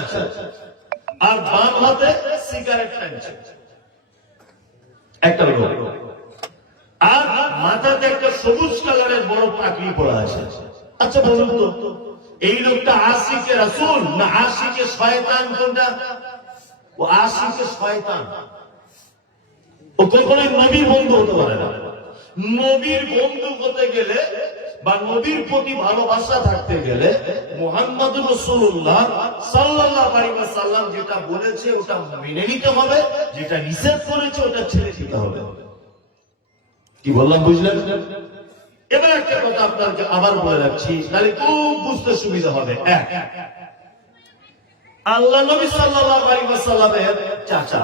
আছে, আর বাম হাতে সিগারেট টানছে একটা লোক, আর মাথাতে একটা সবুজ কালারের বড় পাগড়ি পরা আছে। আচ্ছা বলুন তো, এই লোকটা আশিকে রাসূল না আশিকে শয়তান? কোনটা? ও আশিকে শয়তান। ও কখনোই নবীর বন্ধু হতে পারে না। নবীর বন্ধু হতে গেলে বা নবীর প্রতি ভালোবাসা থাকতে গেলে মুহাম্মদুর রাসূলুল্লাহ সাল্লাল্লাহু আলাইহি ওয়াসাল্লাম যেটা বলেছে ওটা মেনে নিতে হবে, যেটা নিষেধ করেছে ওটা ছেড়ে দিতে হবে। কি বললাম বুঝলেন? এবার একটা কথা আপনাকে আবার বলে রাখছি, তাহলে খুব বুঝতে সুবিধা হবে। এক, আল্লাহ নবী সাল্লাল্লাহু আলাইহি ওয়াসাল্লামের চাচা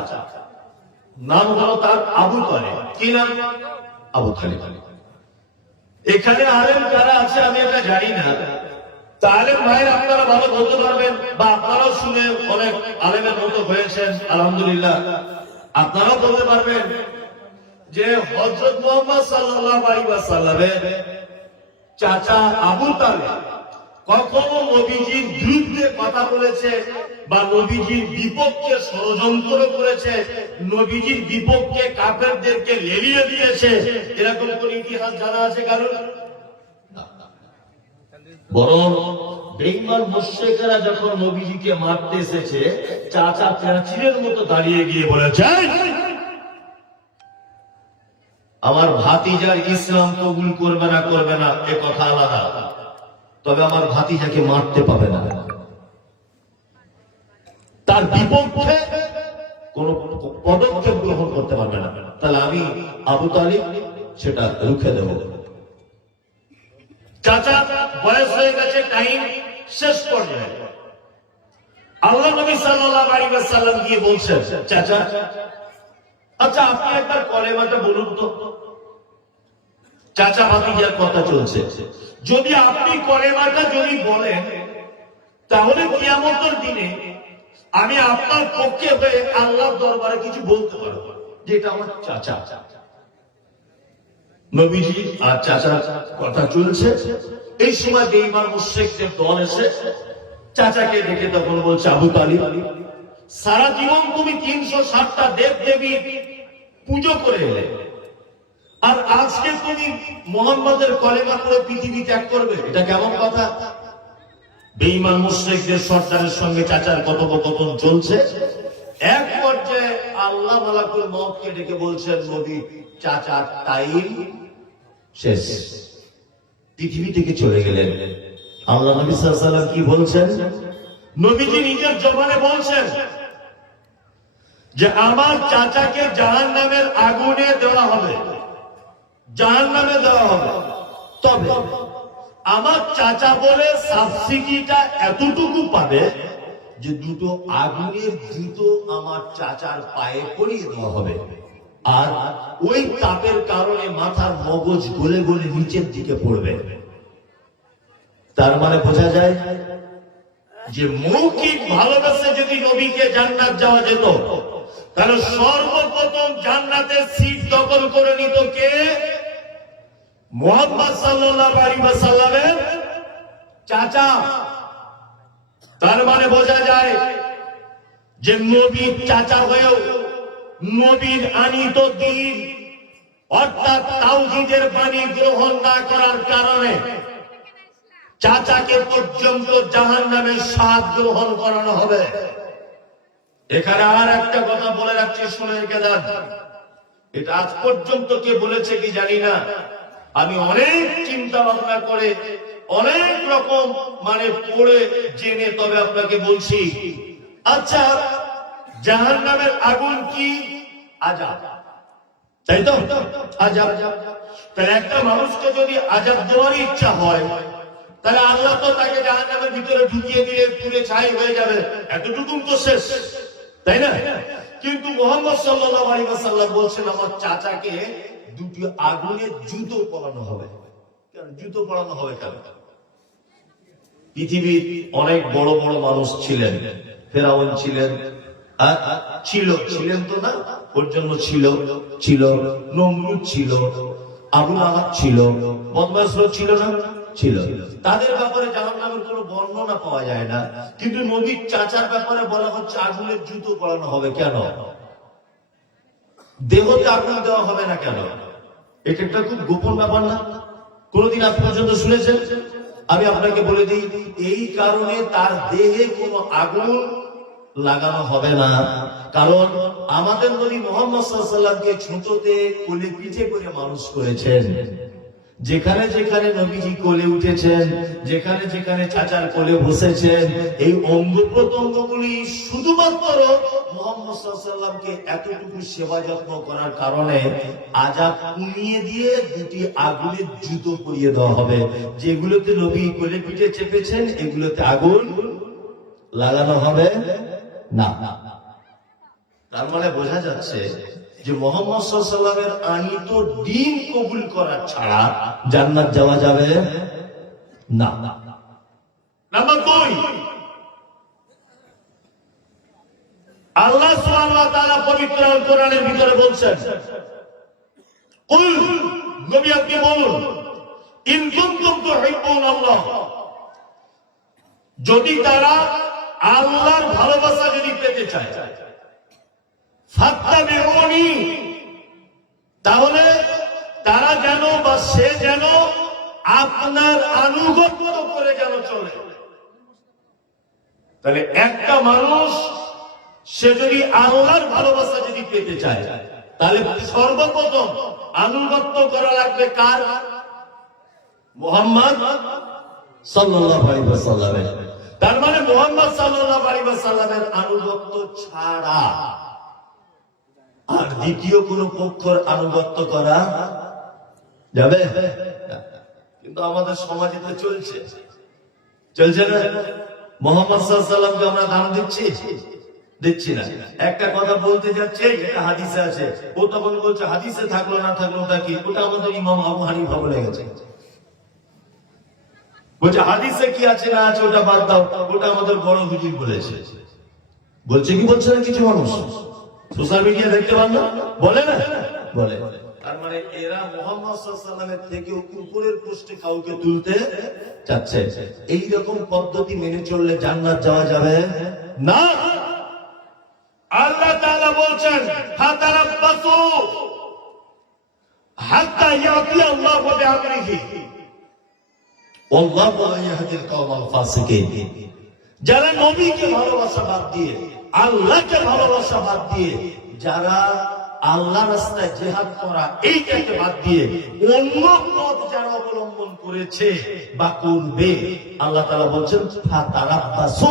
নাম হলো তার আবু তালেব। কি নাম? আবু তালেব। এখানে আলেম কারা আছে আমি এটা জানি না, তালেব ভাইয়ের আপনারা ভালো বলতে পারবেন, বা আপনারাও শুনে অনেক আলেমের মতো হয়েছেন আলহামদুলিল্লাহ। আপনারাও বলতে পারবেন যে হযরত মুহাম্মদ সাল্লাল্লাহু আলাইহি ওয়াসাল্লামের চাচা আবু তালেব কখনো নবীজির বিরুদ্ধে কথা বলেছে বা নবীজির বিপক্ষে ষড়যন্ত্র করেছে, নবীজির বিপক্ষে কাফেরদেরকে লেলিয়ে দিয়েছে, এরকম কোন ইতিহাস জানা আছে কারণ? বরং বেঈমান মুশরিকরা যখন নবীজিকে মারতে এসেছে, চাচা প্রাচীরের মতো দাঁড়িয়ে গিয়ে বলেছে, আমার ভাতিজা ইসলাম কবুল করবে না এ কথা আলাদা, তবে আমার ভাতিজাকে মারতে পাবে না, তার বিপক্ষে কোন পদক্ষেপ গ্রহণ করতে পারবে না, তাহলে আমি আবু তালিব সেটা রুখে দেব। চাচা বয়স হয়ে গেছে, টাইম শেষ পর্যায়ে আল্লাহ নবী সাল্লাল্লাহু আলাইহি ওয়াসাল্লাম গিয়ে বলছেন, চাচা আচ্ছা আপনি একবার কলেমাটা বলুন তো। চাচা ভাতিজার কথা চলছে, যদি আপনি কলেমাটা যদি বলেন তাহলে কিয়ামতের দিনে আমি আপনার পক্ষে হয়ে আল্লাহর দরবারে কিছু বলতে পারব, যে এটা আমার চাচা। নবীজি আর চাচার কথা চলছে, এই সময় বেঈমান মুশরিকদের দল এসে চাচাকে দেখে তখন বলছে, আবু তালিব সারা জীবন তুমি 360টা দেব দেবী পুজো করে এলে, আর আজকে তুমি মুহাম্মাদের কলেমা পড়ে পৃথিবী ত্যাগ করবে, এটা কেমন কথা? বেঈমান মুশরিকদের সর্দারের সঙ্গে চাচার কথোপকথন চলছে। এক পর্যায়ে আল্লাহ মালাকুল মউতকে ডেকে বলছেন, নবী চাচার টাইম শেষ, পৃথিবী থেকে চলে গেলেন। আল্লাহ নবী সাল্লাল্লাহু আলাইহি ওয়াসাল্লাম কি বলছেন? নবীজি নিজের জবানে বলছেন যে আমার চাচাকে জাহান্নামের আগুনে দেওয়া হবে, জাহান্নামে দেওয়া হবে, তবে আমার চাচা বলে সাবসিডিটা এতটুকু পাবে যে দুটো আগুনের জুতো আমার চাচার পায়ে পরিয়ে দেওয়া হবে, আর ওই তাপের কারণে মাথার মগজ গলে গলে নিচের দিকে পড়বে। তার মানে বোঝা যায় যে মৌখিক ভালোবাসে যদি নবীকে জান্নাত যাওয়া যেত, তাহলে সর্বপ্রথম জান্নাতের সিট দখল করে নিত কে? মুহাম্মদ সাল্লাল্লাহু আলাইহি ওয়াসাল্লামের চাচা। তার মানে বোঝা যায় যে নবীর চাচা হয়েও নবীর আনিত দ্বীন অর্থাৎ তাওহীদের বাণী গ্রহণ না করার কারণে চাচাকে পর্যন্ত জাহান্নামের স্বাদ গ্রহণ করানো হবে। এখানে আর একটা কথা বলে রাখছি, শুনে রেখে দেন, এটা আজ পর্যন্ত কে বলেছে কি জানি না, আমি অনেক চিন্তা ভাবনা করে অনেক রকম পড়ে জেনে তবে আপনাকে বলছি। আচ্ছা, জাহান্নামের আগুন কি? আযাব, তাই তো? আযাব। তাহলে একটা মানুষকে যদি আযাব দেওয়ার ইচ্ছা হয়, তাহলে আল্লাহ তো তাকে জাহান্নামের ভিতরে ঢুকিয়ে দিয়ে পুড়ে ছাই হয়ে যাবে, এতটুকু তো শেষ, তাই না? কিন্তু মুহাম্মদ সাল্লাল্লাহু আলাইহি ওয়াসাল্লাম বলছেন আমার চাচাকে দুটি আগুনের জুতো পরানো হবে। কেন জুতো পরানো হবে? কেন? পৃথিবীর অনেক বড় বড় মানুষ ছিলেন, ফেরাউন ছিলেন, ছিলেন তো না, ওর জন্য ছিল নমরুদ ছিল, আবু লাহাব ছিল, বদমাশ ছিল না, ছিল। তাদের ব্যাপারে জাহান্নামের কোনো বর্ণনা পাওয়া যায় না, কিন্তু নবীর চাচার ব্যাপারে বলা হচ্ছে আগুনের জুতো পরানো হবে। কেন? দেহতে আগুন দেওয়া হবে না কেন? এটা একটা খুব গোপন ব্যাপার না? কোনদিন আপনি পর্যন্ত শুনেছেন? আমি আপনাকে বলে দিই, এই কারণে তার দেহে কোনো আগুন লাগানো হবে না। কারণ আমাদের নবী মুহাম্মদ সাল্লাল্লাহু আলাইহি ওয়াসাল্লামকে ছোটতে কোলে পিঠে করে মানুষ করেছেন। যেখানে যেখানে নবীজি কোলে উঠেছেন, যেখানে যেখানে চাচার কোলে বসেছেন, এই অঙ্গ প্রত্যঙ্গগুলি শুধুমাত্র মুহাম্মদ সাল্লাল্লাহু আলাইহি ওয়াসাল্লামকে এতটুকু সেবা যত্ন করার কারণে আজাদ কুনিয়ে দিয়ে দুটি আগুনের জুতো পরিয়ে দেওয়া হবে। যেগুলোতে নবী কোলে পিঠে চেপেছেন এগুলোতে আগুন লাগানো হবে না। তার মানে বোঝা যাচ্ছে যে মুহাম্মদ সাল্লাল্লাহু আলাইহি ওয়াসাল্লামের আনিত দ্বীন কবুল করা ছাড়া জান্নাত যাওয়া যাবে না। নাম্বার 2, আল্লাহ সুবহানাহু ওয়া তাআলা পবিত্র আল কোরআনের ভিতরে বলছেন, কুল, নবী আপনি বলুন, ইন কুনতুম তুহিব্বুনাল্লাহ, যদি তারা আল্লাহর ভালোবাসা যদি পেতে চায়, ফাত্তাবিউনি, তাহলে তারা যেন বা সে যেন আপনার আনুগত্য করে যেন চলে। তাহলে একটা মানুষ সে যদি আল্লাহর ভালোবাসা যদি পেতে চায়, তাহলে সর্বপ্রথম আনুগত্য করা লাগবে কার? মুহাম্মদ সাল্লাল্লাহু আলাইহি ওয়াসাল্লামের। তার মানে মুহাম্মদ সাল্লাল্লাহু আলাইহি ওয়াসাল্লামের আনুগত্য ছাড়া আর দ্বিতীয় কোন পক্ষের আনুগত্য করা যাবে? কিন্তু আমাদের সমাজে তো চলছে না। মুহাম্মদ সাল্লাল্লাহু আলাইহি ওয়াসাল্লামকে আমরা দাম দিচ্ছি না। একটা কথা বলতে যাচ্ছে, এটা হাদিসে আছে, ও তখন বলছে হাদিসে থাকলো না থাকলো ওটা কি? ওটা আমাদের ইমাম আবু হানিফা বলে গেছে। বলছে হাদিসে কি আছে না আছে ওটা বাদ দাও, ওটা আমাদের বড় হুজুর বলেছে। বলছে কি বলছে না কিছু মানুষ সোশ্যাল মিডিয়া দেখতে পান না, বলে না, বলে। তার মানে এরা মুহাম্মদ সাল্লাল্লাহু আলাইহি ওয়াসাল্লামের থেকে উপরের পোস্টে কাউকে তুলতে চাচ্ছে। এই রকম পদ্ধতি মেনে চললে জান্নাত যাওয়া যাবে না। আল্লাহ তাআলা বলছেন, ফাতারাব্বাসু হাত্তা ইয়াতি আল্লাহু বিআমরিহি ওয়াল্লাহু লা ইয়াহদিল কওমাল ফাসিকিন। যারা নবীকে ভালোবাসা বাদ দিয়ে, আল্লাহকে ভালোবাসা বাদ দিয়ে, যারা আল্লাহ রাস্তায় জিহাদ করা এইটাকে বাদ দিয়ে অন্য পথ যারা অবলম্বন করেছে বা করবে, আল্লাহ তাআলা বলছেন ফাতারাব্বাসু,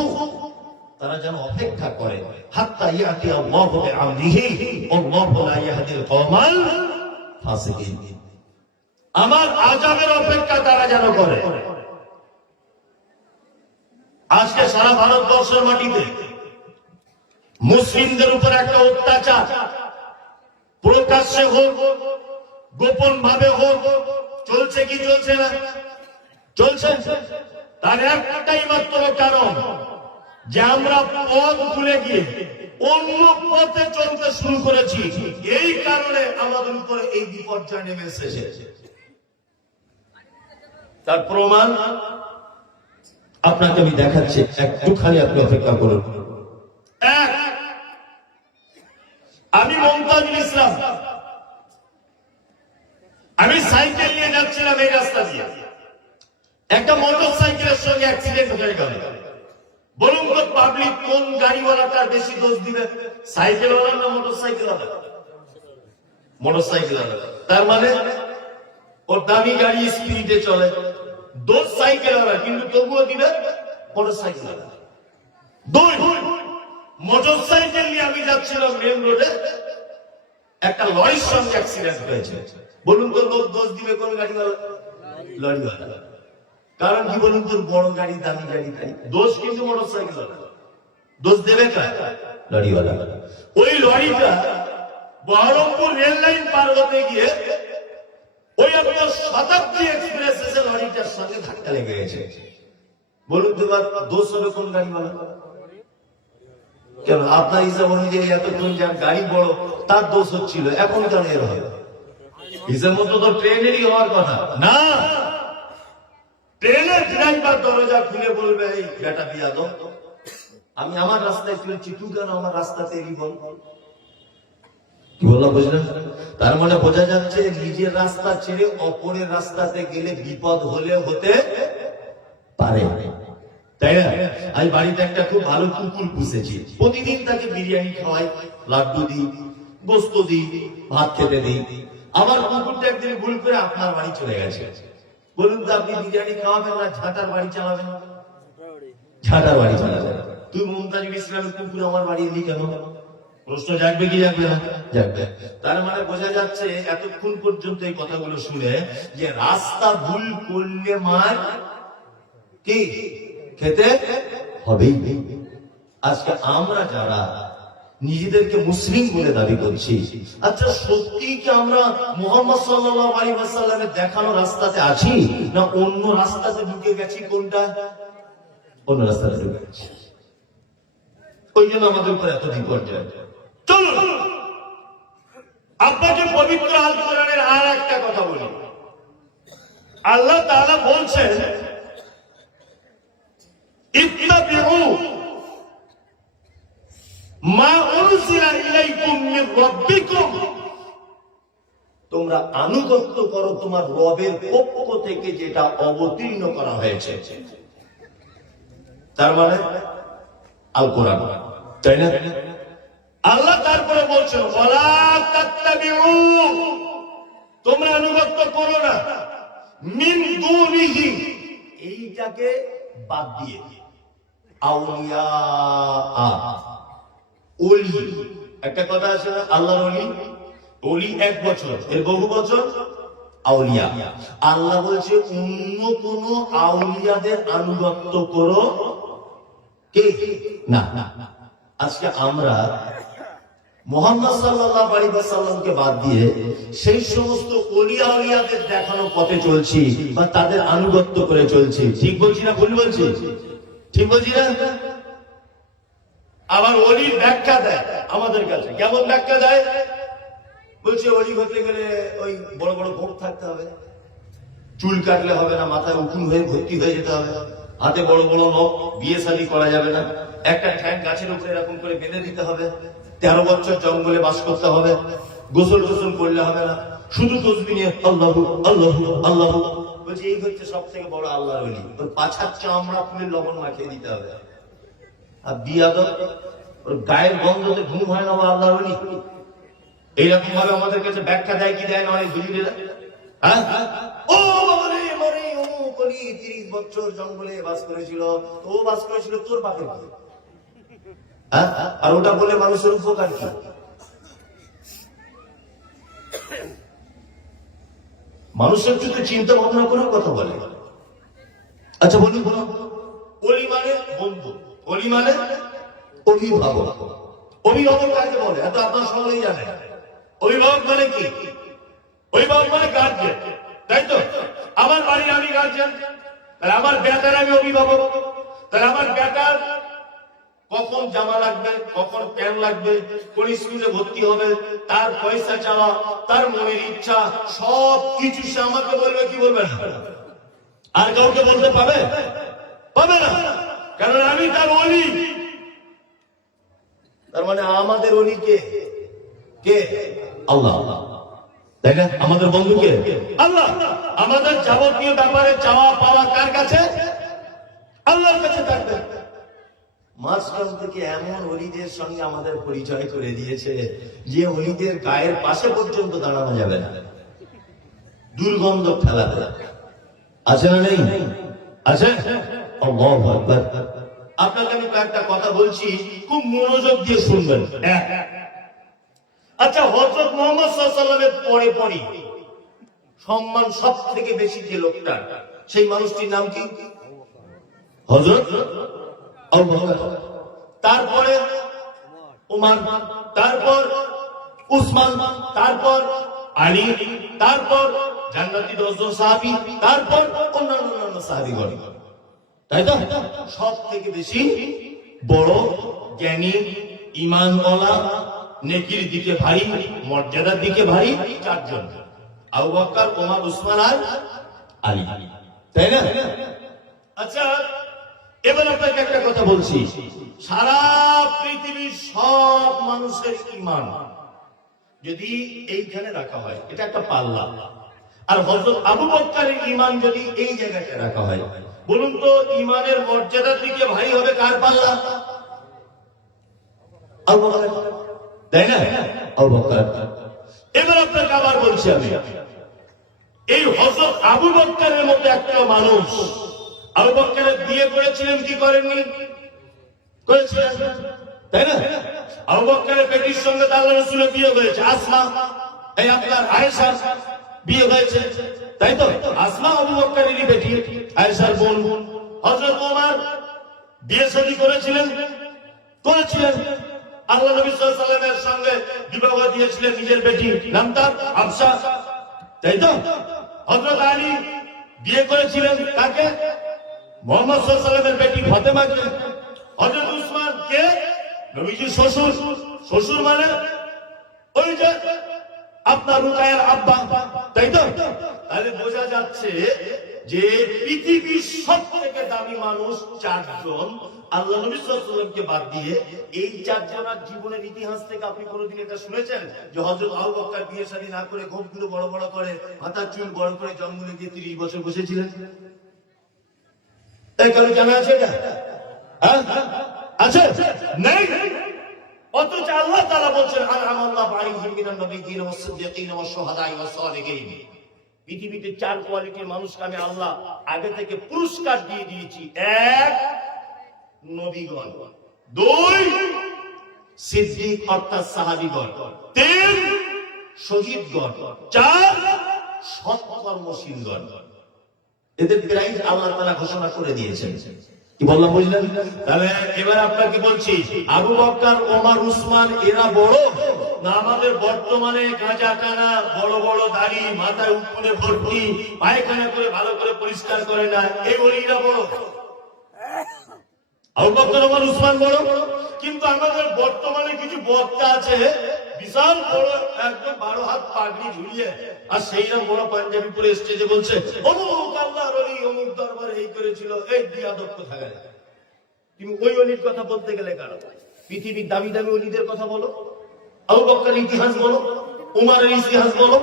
তারা যেন অপেক্ষা করে, হাত্তা ইয়াতি আল্লাহু বিআমরিহি ওয়াল্লাহু লা ইয়াহদিল কওমাল ফাসিকিন, আমার আযাবের অপেক্ষা তারা যেন করে। আজকে সারা ভারতবর্ষের মাটিতে মুসলিমদের উপর একটা অত্যাচার, প্রকাশ্যে হোক গোপন ভাবে হোক, চলছে কি চলছে না? চলছে। তার একটাই মাত্র কারণ যে আমরা পথ ভুলে গিয়ে অন্য পথে চলতে শুরু করেছি। এই কারণে আমাদের উপরে এই বিপর্যয় নেমে এসেছে। তার প্রমাণ আপনাকে আমি দেখাচ্ছি, একটুখানি আপনি অপেক্ষা করুন। আমি মমতাজুল ইসলাম, আমি সাইকেল নিয়ে যাচ্ছিলাম এই রাস্তা দিয়ে, একটা মোটর সাইকেলের সঙ্গে অ্যাক্সিডেন্ট হয়ে গেল। বলুন তো পাবলিক কোন গাড়িওয়ালাটার বেশি দোষ দিবে, সাইকেলওয়ালা না মোটর সাইকেলওয়ালা? মোটর সাইকেলওয়ালা। তার মানে ওর দামি গাড়ি স্পিডে চলে, দোষ সাইকেলওয়ালা, কিন্তু তবুও দিবে মোটর সাইকেলওয়ালা। দুই, মোটর সাইকেল নিয়ে আমি যাচ্ছিলাম মেন রোডে, একটা লরির সঙ্গে অ্যাক্সিডেন্ট হয়েছে। বলুন তো লোক দোষ দিবে কোন গাড়িওয়ালা? লরিওয়ালা। কারণ কি বলুন তো, বড় গাড়ি দামি গাড়ি তাই দোষ কিন্তু মোটর সাইকেলওয়ালা। দোষ দেবে কার? লরিওয়ালা। ওই লরিটা বহরমপুর রেল লাইন পার হতে গিয়ে ওই আপনার শতাব্দী এক্সপ্রেস এসে লরিটার সঙ্গে ধাক্কা লেগে গেছে। বলুন তো দোষ হবে কোন গাড়িওয়ালা? কেন আপনার হিসাব অনুযায়ী এতক্ষণ যার গাড়ি বড় তার দোষ হচ্ছিল, এখন কেন এর হয়? হিসাব মতো তো ট্রেনেরই হওয়ার কথা না। ট্রেনের ড্রাইভার দরজা খুলে বলবে, এই বেটা দিয়া দাও, আমি আমার রাস্তায় চলছি, তুই কেন আমার রাস্তাতে এলি বল? কি বললাম বুঝলেন? তার মানে বোঝা যাচ্ছে নিজের রাস্তা ছেড়ে অপরের রাস্তাতে গেলে বিপদ হলে হতে পারে, তাই না? আমি বাড়িতে একটা খুব ভালো কুকুর পুষেছি, প্রতিদিন তাকে বিরিয়ানি খাওয়াই, লাড্ডু দিই, গোস্ত দিই, ভাত খেতে দিই। আমার কুকুরটা একদিন ভুল করে আপনার বাড়ি চলে গেছে। বলুন তো, আপনি বিরিয়ানি খাওয়াবেন না ঝাঁটার বাড়ি চালাবেন? ঝাঁটার বাড়ি চালাবেন। তুই মুমতাজুল ইসলামের কুকুর আমার বাড়ি এলি কেন? প্রশ্ন জাগবে কি জাগবে না? জাগবে। তার মানে বোঝা যাচ্ছে এতক্ষণ পর্যন্ত এই কথাগুলো শুনে যে রাস্তা ভুল করলে মার কি খেতে হবেই। আজকে আমরা যারা নিজেদেরকে মুসলিম বলে দাবি করছি, আচ্ছা সত্যি কি আমরা মুহাম্মদ সাল্লাল্লাহু আলাইহি ওয়াসাল্লামের দেখানো রাস্তাতে আছি, না অন্য রাস্তাতে ঢুকে গেছি? কোনটা? অন্য রাস্তাতে ঢুকে গেছি। ওই জন্য আমাদের উপর এত বিপর্যয়। চলুন আপনাকে পবিত্র আল কোরআনের আর একটা কথা বলি। আল্লাহ তাআলা বলছেন, ইত্তাবিউ মা উনজিলা ইলাইকুম মির রাব্বিকুম, তোমরা আনুগত্য করো তোমার রবের পক্ষ থেকে যেটা অবতীর্ণ করা হয়েছে। তার মানে আল কোরআন, তাই না? আল্লাহ তারপরে বলছেন, ওয়ালা তাত্তাবিউ, তোমরা আনুগত্য করো না, মিন দুনিহি, এইটাকে বাদ দিয়ে, আউলিয়া, ওলি। একটা কথা আছে না, আল্লাহর ওলি, ওলি এক বছর, এর বহু বছর আউলিয়া। আল্লাহ বলছে অন্য কোন আউলিয়াদের আনুগত্য করো কে না। আজকে আমরা মুহাম্মদ সাল্লাল্লাহু আলাইহি ওয়াসাল্লামকে বাদ দিয়ে সেই সমস্ত ওলি আউলিয়াদের দেখানো পথে চলছি বা তাদের আনুগত্য করে চলছি। ঠিক বলছি না ভুল বলছি? ঠিক বলছি না? আবার ওলির ব্যাখ্যা দেয় আমাদের কাছে। কেমন ব্যাখ্যা দেয়? বলছে ওলি হতে গেলে ওই বড় বড় ভোগ থাকতে হবে, চুল কাটলে হবে না, মাথায় উকুন হয়ে ভর্তি হয়ে যেতে হবে, হাতে বড় বড় নখ, বিয়ে শাদী করা যাবে না, একটা ঠ্যাং গাছের উপরে এরকম করে বেঁধে দিতে হবে, 13 বছর জঙ্গলে বাস করতে হবে, গোসল টোসল করলে হবে না, শুধু তসবিহ নিয়ে আল্লাহু আল্লাহু আল্লাহু। বলছে এই হচ্ছে সব থেকে বড় আল্লাহর ওলি। ওর পাছার চামড়া খুলে লবণ মাখিয়ে দিতে হবে। আর বিয়াদব, ওর গায়ের গন্ধতে ঘুম হয় না, আল্লাহর ওলি। এইরকম ভাবে আমাদের কাছে ব্যাখ্যা দেয় কি দেয় না অনেক হুজুরেরা। ও বাবা রে, মরে অমুক ওলি 30 বছর জঙ্গলে বাস করেছিল, ও বাস করেছিল তোর বাপের কি? আর ওটা বলে মানুষের উপকার কি? মানুষের যদি চিন্তা ভাবনা করার কথা বলে। আচ্ছা বলুন, ওলি মানে বন্ধু, ওলি মানে অভিভাবক। অভিভাবক কাকে বলে? এত আপনার সকলেই জানে। অভিভাবক মানে কি? অভিভাবক মানে গার্জিয়ান, তাই তো? আমার বাড়ির আমি গার্জিয়ান, তাহলে আমার বেটার আমি অভিভাবক। তাহলে আমার বেটার কখন জামা লাগবে, কখন প্যান্ট লাগবে, কোন স্কুলে ভর্তি হবে, তার পয়সা চাওয়া, তার মনের ইচ্ছা, সব কিছু সে আমাকে বলবে, কি বলবে না? আর কাউকে বলতে পাবে? পাবে না, কারণ আমি তার ওলি। তার মানে আমাদের ওলি কে? কে? আল্লাহ। তাই না? আমাদের বন্ধু কে? আল্লাহ। আমাদের যাবতীয় ব্যাপারে চাওয়া পাওয়া কার কাছে? আল্লাহর কাছে থাকবে। মাঝখান থেকে এমন ওলিদের সঙ্গে আমাদের পরিচয় করে দিয়েছে যে ওলিদের গায়ের পাশে পর্যন্ত দাঁড়ানো যাবে না, দুর্গন্ধ ফেলাতে। আছে না নেই? আছে। আল্লাহু আকবার। আপনাকে আমি কয়েকটা কথা বলছি, খুব মনোযোগ দিয়ে শুনবেন। আচ্ছা, হযরত মুহাম্মদ সাল্লাল্লাহু আলাইহি ওয়াসাল্লামের পরে সম্মান সব থেকে বেশি যে লোকটা, সেই মানুষটির নাম কি? হযরত আবু বকর, তারপরে উমর, তারপর উসমান, তারপর আলী, তারপর জান্নাতি 10 জন সাহাবী, তারপর অন্যান্য সাহাবীগণ। তাই তো? সব থেকে বেশি বড়, জ্ঞানী, ঈমানওয়ালা, নেকির দিকে ভারী, মর্যাদার দিকে ভারী 4 জন: আবু বকর, ওমর, উসমান আর আলী। তাই না? আচ্ছা, এবার আপনাকে একটা কথা বলছি, সারা পৃথিবীর সব মানুষের ঈমান যদি এইখানে রাখা হয়, এটা একটা পাল্লা, আর হযরত আবু বকরের ঈমান যদি এই জায়গাতে রাখা হয়, বলুন তো ঈমানের মর্যাদার দিকে ভারী হবে কার পাল্লা? আবু বকর, তাই না? আবু বকর। এবার আপনাকে আবার বলছি আমি, এই হযরত আবু বকরের মতো একটা মানুষ, আবু বকরের বিয়ে করেছিলেন কি করেননি? করেছিলেন, তাই না? আবু বকরের বেটির সঙ্গে আল্লাহর রাসূলের বিয়ে হয়েছে, আসমা, এই আপনার আয়েশা বিয়ে হয়েছে, তাই তো? আসমা আবু বকরেরই বেটি, আয়েশার বোন। হযরত ওমর বিয়ে শাদী করেছিলেন, আল্লাহ নবী সাল্লাল্লাহু আলাইহি ওয়াসাল্লামের সঙ্গে বিবাহ দিয়েছিলেন নিজের বেটি, নাম তার হাফসা, তাই তো? হযরত আলী বিয়ে করেছিলেন কাকে? মুহাম্মদ সাল্লাল্লাহু আলাইহি ওয়াসাল্লামের বেটি ফাতেমাকে। হযরত উসমান কে? নবীজির শ্বশুর। শ্বশুর মানে ওই যে আপনার রুকায়ার আব্বা, তাই তো? তাহলে বোঝা যাচ্ছে যে পৃথিবীর সবথেকে দামি মানুষ চারজন, আল্লাহ নবী সাল্লাল্লাহু আলাইহি ওয়াসাল্লামকে বাদ দিয়ে। এই চারজনের জীবনের ইতিহাস থেকে আপনি কোনোদিন এটা শুনেছেন যে হযরত আবু বকর বিয়ে শাদী না করে গোঁফগুলো বড় বড় করে, মাথার চুল বড় করে জঙ্গলে গিয়ে 30 বছর বসেছিলেন? তাই কারো জানা আছে এটা? হ্যাঁ, আছে? নেই। অথচ আল্লাহ তাআলা বলছেন আনআমাল্লাহু আলাইহিম মিনান নাবিয়্যিন ওয়াস সিদ্দীকিন ওয়াস শুহাদা'i ওয়াস সালিহিন। পৃথিবীতে চার কোয়ালিটির মানুষকে আমি আল্লাহ আগে থেকে পুরস্কার দিয়ে দিয়েছি। এক, নবীগণ। দুই, সিদ্দিক অর্থাৎ সাহাবীগণ। তিন, শহীদগণ। চার, সৎকর্মশীলগণ। এদের প্রাইজ আল্লাহ তাআলা ঘোষণা করে দিয়েছেন। কি বললাম বুঝলেন? তাহলে এবার আপনাকে বলছি, আবু বকর, ওমর, উসমান এরা বড় না আমাদের বর্তমানে গাঁজা টানা, বড় বড় দাড়ি, মাথায় উকুনে ভর্তি, পায়খানা করে ভালো করে পরিষ্কার করে না, এই ওলিরা বড়? আবু বকর, ওমর, উসমান বড়। কিন্তু আমাদের বর্তমানে কিছু বক্তা আছে বিশাল বড়, একদম 12 হাত পাগড়ি ঝুলিয়ে, আর সেইরকম বড় পাঞ্জাবি পরে স্টেজে বলছে অমুক আল্লাহর ওলি অমুক দরবারে এই করেছিল, এই বিয়াদব কোথায় গেল? তুমি ওই ওলির কথা বলতে গেলে কারো পৃথিবীর দামি দামি ওলিদের কথা বলো, আবু বকরের ইতিহাস বলো, উমরের ইতিহাস বলো,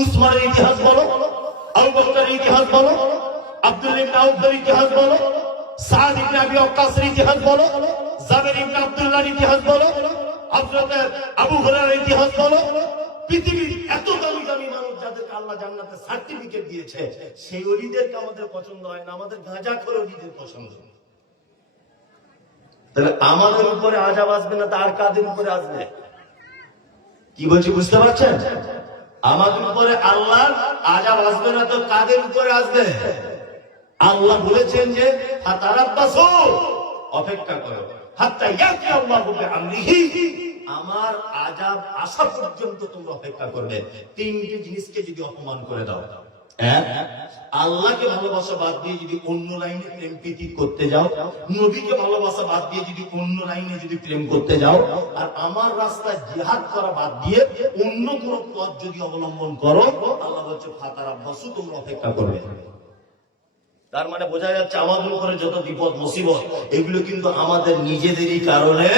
উসমানের ইতিহাস বলো, আবু বকরের ইতিহাস বলো, আব্দুল্লাহ ইবনে আউফের ইতিহাস বলো, সাদ ইবনে আবি ওয়াক্কাসের ইতিহাস বলো, জাবের ইবনে আব্দুল্লাহর ইতিহাস বলো, হযরত আবু হুরায়রার ইতিহাস বলো। পৃথিবীর এত দামি দামি মানুষ যাদেরকে আল্লাহ জান্নাতে সার্টিফিকেট দিয়েছে, সেই ওলিদেরকে আমাদের পছন্দ হয় না, আমাদের গাঁজাখোর ওলিদের পছন্দ। তাহলে আমাদের উপরে আযাব আসবে না, তার কাদের উপরে আসবে? কি বলছি বুঝতে পারছেন? আমাদের উপরে আল্লাহর আযাব আসবে না তো কাদের উপরে আসবে? আল্লাহ বলেছেন যে ফাতারাব্বাসু, অপেক্ষা করো, হাত্তা ইয়াতি আল্লাহু বিআমরিহি, আমার আযাব আসা পর্যন্ত তোমরা অপেক্ষা করবে। তিনটি জিনিসকে যদি অপমান করে দাও, এক, আল্লাহকে ভালোবাসা বাদ দিয়ে যদি অন্য লাইনে প্রেম প্রীতি করতে যাও, নবীকে ভালোবাসা বাদ দিয়ে যদি অন্য লাইনে যদি প্রেম করতে যাও, আর আমার রাস্তায় জিহাদ করা বাদ দিয়ে অন্য কোন পথ যদি অবলম্বন করো, আল্লাহ বলছে ফাতারাব্বাসু, তোমরা অপেক্ষা করবে। তার মানে বোঝা যাচ্ছে আমাদের উপরে যত বিপদ মুসিবত, এগুলো কিন্তু আমাদের নিজেদেরই কারণে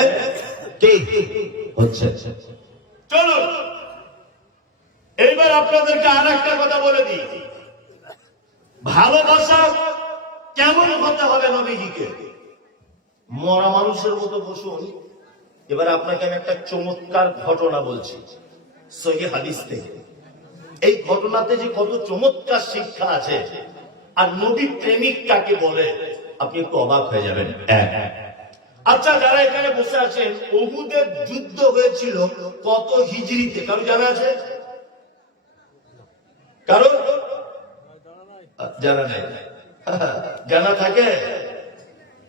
হচ্ছে। চলো এইবার আপনাদেরকে আর একটা কথা বলে দিই, ভালোবাসা কেমন হতে হবে নবীজিকে। মরা মানুষের মতো বসুন। এবার আপনাকে আমি একটা চমৎকার ঘটনা বলছি সহিহ হাদিস থেকে। এই ঘটনাতে যে কত চমৎকার শিক্ষা আছে, আর নবী প্রেমিক কাকে বলে আপনি একটু অবাক হয়ে যাবেন। আচ্ছা, যারা এখানে বসে আছেন, উহুদের যুদ্ধ হয়েছিল কত হিজরিতে কারো জানা আছে? কারো জানা নাই? জানা থাকে?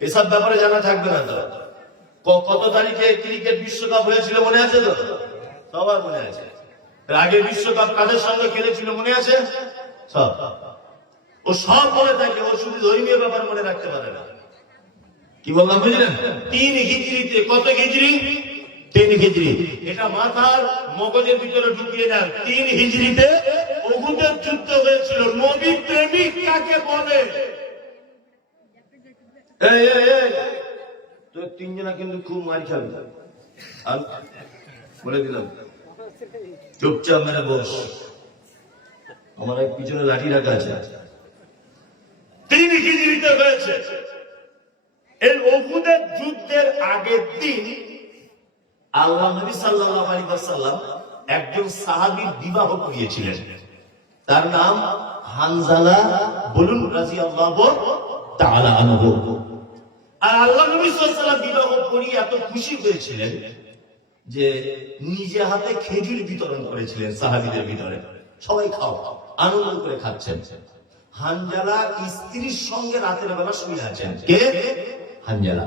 এসব ব্যাপারে জানা থাকবে না তো? কত তারিখে ক্রিকেট বিশ্বকাপ হয়েছিল মনে আছে তো? সবার মনে আছে। আগে বিশ্বকাপ কাদের সঙ্গে খেলেছিল মনে আছে? সব। ও সব মনে থাকে, ও শুধু ধর্মীয় ব্যাপার মনে রাখতে পারে না। কি বললাম বুঝলেন? 3 হিজরিতে। কত হিজরি? 3 হিজরি। এটা মাথার মগজের ভিতরে ঢুকিয়ে দেন। 3 হিজরিতে উহুদের যুদ্ধ হয়েছিল। নবী প্রেমিক কাকে বলে? তো তিনজনা কিন্তু খুব মার খাবে, আর বলে দিলাম চুপচাপ মেরে বস। আমার এক পিছনে লাঠি রাখা আছে। 3 হিজরিতে হয়েছে। এই উহুদের যুদ্ধের আগের দিন আল্লাহ নবী সাল্লাল্লাহু আলাইহি ওয়াসাল্লাম একজন সাহাবীর বিবাহ করিয়েছিলেন। তার নাম হানজালা, বলুন রাদিয়াল্লাহু তাআলা আনহু। আর আল্লাহ নবী সাল্লাল্লাহু আলাইহি ওয়াসাল্লাম বিবাহ করিয়ে এত খুশি হয়েছিলেন যে নিজে হাতে খেজুর বিতরণ করেছিলেন সাহাবীদের ভিতরে। সবাই খাও, আনন্দ করে খাচ্ছেন। হানজালা স্ত্রীর সঙ্গে রাতের বেলা শুয়ে আছেন। কে? হানজালা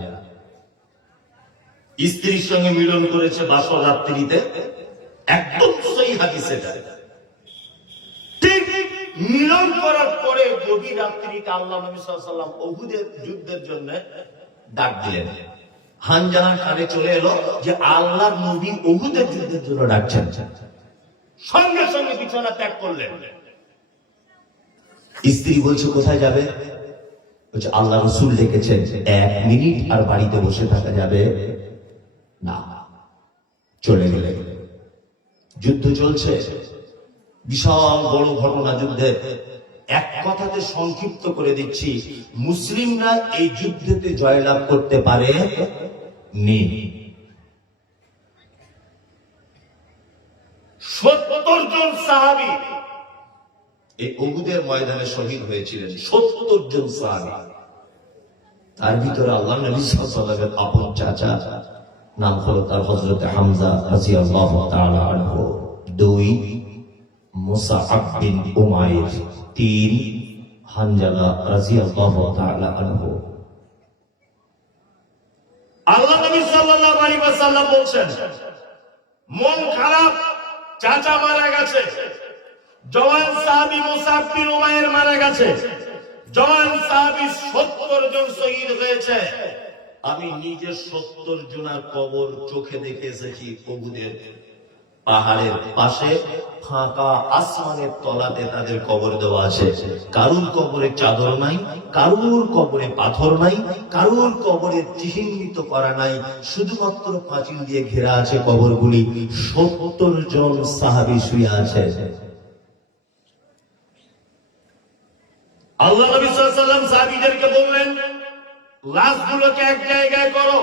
স্ত্রীর সঙ্গে মিলন করেছে বাসর রাত্রিতে। একদম সহিহ হাদিস এটা। ঠিক মিলন করার পরে গভীর রাত্রিতে আল্লাহ নবী সাল্লাল্লাহু আলাইহি ওয়াসাল্লাম উহুদের যুদ্ধের জন্য ডাক দিলেন। হানজালার কানে চলে এলো যে আল্লাহর নবী উহুদের যুদ্ধের জন্য ডাকছেন। সঙ্গে সঙ্গে বিছানা ত্যাগ করলেন। স্ত্রী বলছে কোথায় যাবে? বলছে আল্লাহ রাসূল ডেকেছেন, 1 মিনিট আর বাড়িতে বসে থাকা যাবে না। চলে গেলেন। যুদ্ধ চলছে, বিশাল বড় ঘটনা যুদ্ধের। এক কথাতে সংক্ষিপ্ত করে দিচ্ছি, মুসলিমরা এই যুদ্ধেতে জয়লাভ করতে পারে নি। 70 জন সাহাবী এই উহুদের ময়দানে শহীদ হয়েছিলেন। 70 জন সাহাবী। তার ভিতরে আল্লাহ নবী সাল্লাল্লাহু আলাইহি ওয়াসাল্লামের আপন চাচা, নাম হলো তার হযরত হামজা রাদিয়াল্লাহু তাআলা আনহু। 2 মুসআব বিন উমাইর। 3 হানজালা রাদিয়াল্লাহু তাআলা আনহু। আল্লাহ নবী সাল্লাল্লাহু আলাইহি ওয়াসাল্লাম বলছেন, মন খারাপ, চাচা মারা গেছে। জওয়ান সাহাবী মুসআব বিন উমাইর মারা গেছে। জওয়ান সাহাবী 70 জন শহীদ হয়েছে। আমি নিজে 70 জনের কবর চোখে দেখে এসেছি। উহুদের পাহাড়ের পাশে ফাঁকা আসমানের তলাতে তাদের কবর দেওয়া আছে। কারুর কবরে চাদর নাই, কারুর কবরে পাথর নাই, কারুর কবরে চিহ্নিত করা নাই, শুধুমাত্র পাঁচিল দিয়ে ঘেরা আছে কবরগুলি। 70 জন সাহাবী শুয়ে আছে। আল্লাহ নবী সাল্লাল্লাহু আলাইহি ওয়াসাল্লাম সাহাবীদেরকে বললেন, লাশগুলোকে এক জায়গায় করো।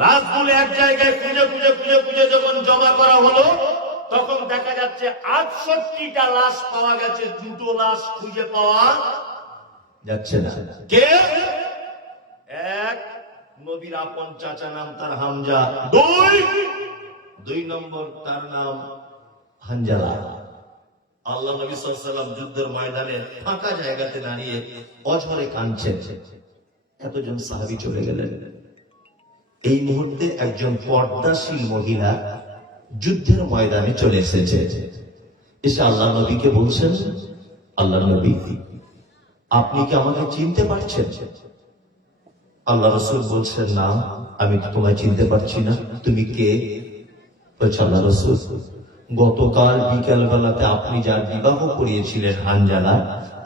লাশগুলো এক জায়গায় খুঁজে খুঁজে খুঁজে খুঁজে যখন জমা করা হলো, তখন দেখা যাচ্ছে 68টা লাশ পাওয়া গেছে। 2টো লাশ খুঁজে পাওয়া যাচ্ছে না। কে? এক, নবীর আপন চাচা, নাম তার হামজা। 2 নম্বর তার নাম হানজালা। আল্লাহ নবী সাল্লাল্লাহু আলাইহি ওয়াসাল্লাম যুদ্ধের ময়দানে ফাঁকা জায়গাতে দাঁড়িয়ে অঝরে কাঁদছেন। এতজন সাহাবী চলে গেলেন। এই মুহূর্তে একজন পর্দাশীল মহিলা যুদ্ধের ময়দানে চলে এসেছে। এসে আল্লাহ নবীকে বলছেন, আল্লাহ নবী, আপনি কি আমাকে চিনতে পারছেন? আল্লাহ রাসূল বলছেন, না, আমি তোমায় চিনতে পারছি না। তুমি কে? বলছে, আল্লাহ রাসূল, গতকাল বিকেল বেলাতে আপনি যার বিবাহ করিয়েছিলেন হানজালা,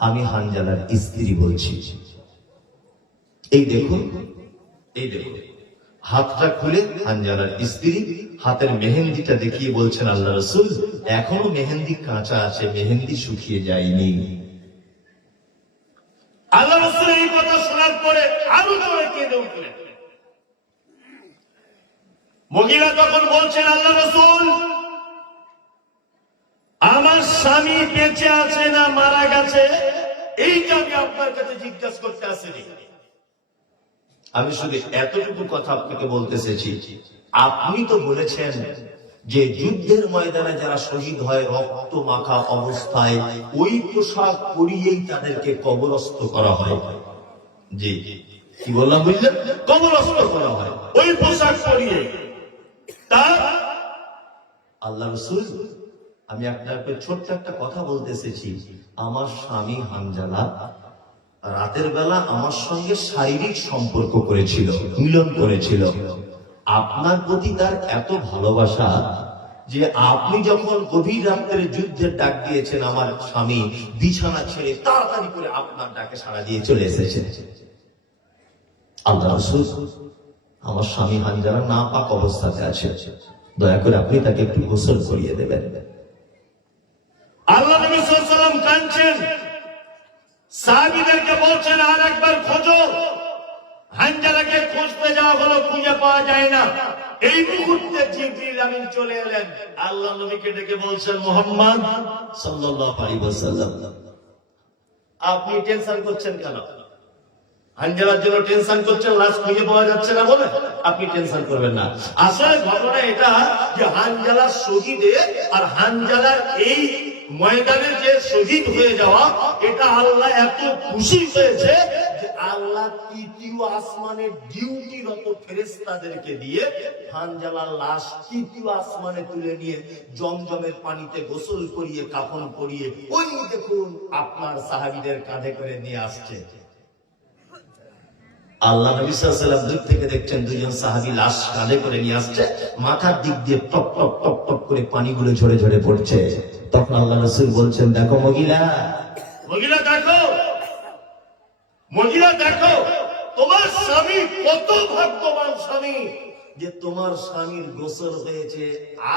আমি হানজালার স্ত্রী বলছি। এই দেখুন, এই দেখুন। হাতটা খুলে হানজালার স্ত্রী হাতের মেহেন্দিটা দেখিয়ে বলছেন, আল্লাহ রাসূল, এখনো মেহেন্দি কাঁচা আছে, মেহেন্দি শুকিয়ে যায়নি। আল্লাহ রাসূল এই কথা শোনার পরে আরো জোরে কেঁদে উঠলেন। মহিলা তখন বলছেন, আল্লাহ রাসূল, আমার স্বামী বেঁচে আছে না মারা গেছে, এইটা আমি আপনার কাছে জিজ্ঞাসা করতে আসিনি। আমি শুধু এতটুকু কথা আপনাকে বলতে এসেছি, আপনি তো বলেছেন যে যুদ্ধের ময়দানে যারা শহীদ হয় রক্ত মাখা অবস্থায় ওই পোশাক পরিয়েই তাদেরকে কবরস্থ করা হয়। জি, কি বললাম বুঝলেন? কবরস্থ করা হয় ওই পোশাক পরিয়ে। তার আল্লাহ রাসূল, আমি আপনাকে ছোট্ট একটা কথা বলতে এসেছি। আমার স্বামী হানজালা রাতের বেলা আমার সঙ্গে শারীরিক সম্পর্ক করেছিল, মিলন করেছিল। আপনার প্রতি তার এত ভালোবাসা যে আপনি যখন গভীর রাত্রে যুদ্ধের ডাক দিয়েছেন, আমার স্বামী বিছানা ছেড়ে তাড়াতাড়ি করে আপনার ডাকে সাড়া দিয়ে চলে এসেছেন। আল্লাহ রাসূল, আমার স্বামী হানজালা নাপাক অবস্থাতে আছে, দয়া করে আপনি তাকে একটু গোসল করিয়ে দেবেন। আল্লাহ নবী সাল্লাল্লাহু আলাইহি ওয়াসাল্লাম কাঁদছেন, সাহাবীদেরকে বলছেন আর একবার খোঁজো। হানজালাকে খুঁজতে যাওয়া হলো, খুঁজে পাওয়া যায় না। এই মুহূর্তে জিবরিল আমিন চলে এলেন, আল্লাহ নবীকে ডেকে বলছেন, মুহাম্মদ সাল্লাল্লাহু আলাইহি ওয়াসাল্লাম, আপনি টেনশন করছেন কেন? হানজালার জন্য টেনশন করছেন, লাশ খুঁজে পাওয়া যাচ্ছে না বলে? আপনি টেনশন করবেন না। আসলে ঘটনা এটা যে হানজালা শহীদে, আর হানজালার এই ময়দানে যে শহীদ হয়ে যাওয়া, এটা আল্লাহ এত খুশি হয়েছে যে আল্লাহ তৃতীয় আসমানে ডিউটিরত ফেরেশতাদেরকে দিয়ে হানজালার লাশ তৃতীয় আসমানে তুলে নিয়ে জমজমের পানিতে গোসল করিয়ে কাফন পরিয়ে ওই দেখুন আপনার সাহাবীদের কাঁধে করে নিয়ে আসছে। আল্লাহ নবী সাল্লাল্লাহু আলাইহি ওয়াসাল্লাম দূর থেকে দেখছেন দুজন সাহাবী লাশ কাঁধে করে নিয়ে আসছে, মাথার দিক দিয়ে টপ টপ টপ টপ করে পানিগুলো ঝরে ঝরে পড়ছে। তখন আল্লাহ রাসূল বলছেন, দেখো মহিলা, মহিলা দেখো, মহিলা দেখো, তোমার স্বামী কত ভাগ্যবান স্বামী যে তোমার স্বামীর গোসল হয়েছে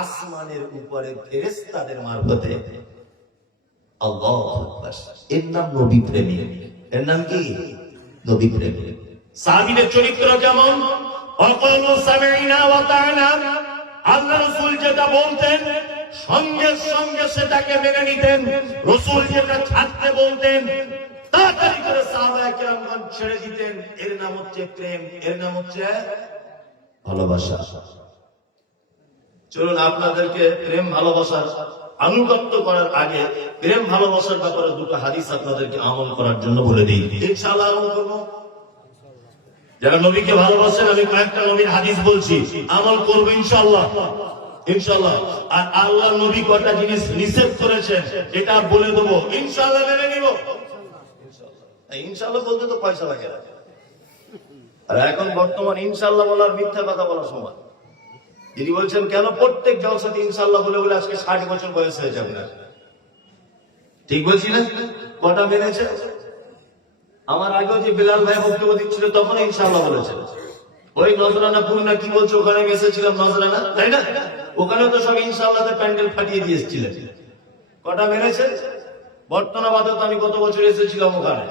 আসমানের উপরে ফেরেশতাদের মারফতে। আল্লাহু আকবার। এর নাম নবী প্রেমী। এর নাম কি? নবী প্রেমী। সাহাবীদের চরিত্র কেমন? অকলু সামি'না ওয়া তা'না, আল্লাহ রাসূল যেটা বলতেন সঙ্গে সঙ্গে সেটাকে মেনে নিতেন। রাসূল যেটা ছাড়তে বলতেন তাড়াতাড়ি করে সাহাবায়ে কেরামগণ ছেড়ে দিতেন। এর নাম হচ্ছে প্রেম, এর নাম হচ্ছে ভালোবাসা। চলুন আপনাদেরকে প্রেম ভালোবাসার আনুগত্য করার আগে প্রেম ভালোবাসার ব্যাপারে দুটো হাদিস আপনাদেরকে আমল করার জন্য বলে দিই, ইনশাআল্লাহ আমল করব। যারা নবীকে ভালোবাসেন, আমি কয়েকটা নবীর হাদিস বলছি, আমল করবো ইনশাআল্লাহ, ইনশাআল্লাহ। আর আল্লাহ নবী কয়টা জিনিস নিষেধ করেছেন এটা বলে দেবো, ইনশাআল্লাহ মেনে নিব। ইনশাআল্লাহ বলতে তো পয়সা লাগে না, আর এখন বর্তমান ইনশাআল্লাহ বলার মিথ্যা কথা বলার সময়। যিনি বলছেন কেন প্রত্যেক জলসাতে ইনশাআল্লাহ বলে বলে আজকে 60 বছর বয়স হয়ে যাবে না, ঠিক বলছি না? কটা মেনেছে? আমার আগেও যে বিলাল ভাই বক্তব্য দিচ্ছিল তখন ইনশাআল্লাহ বলেছেন। ওই নজরানা পূর্ণা কি বলছে, ওখানে এসেছিলাম নজরানা, তাই না? ওখানে তো সব ইনশাআল্লাহ প্যান্ডেল ফাটিয়ে দিয়ে এসেছিলেন। কটা মেনেছে? বর্তমানে আমি কত বছর এসেছিলাম ওখানে,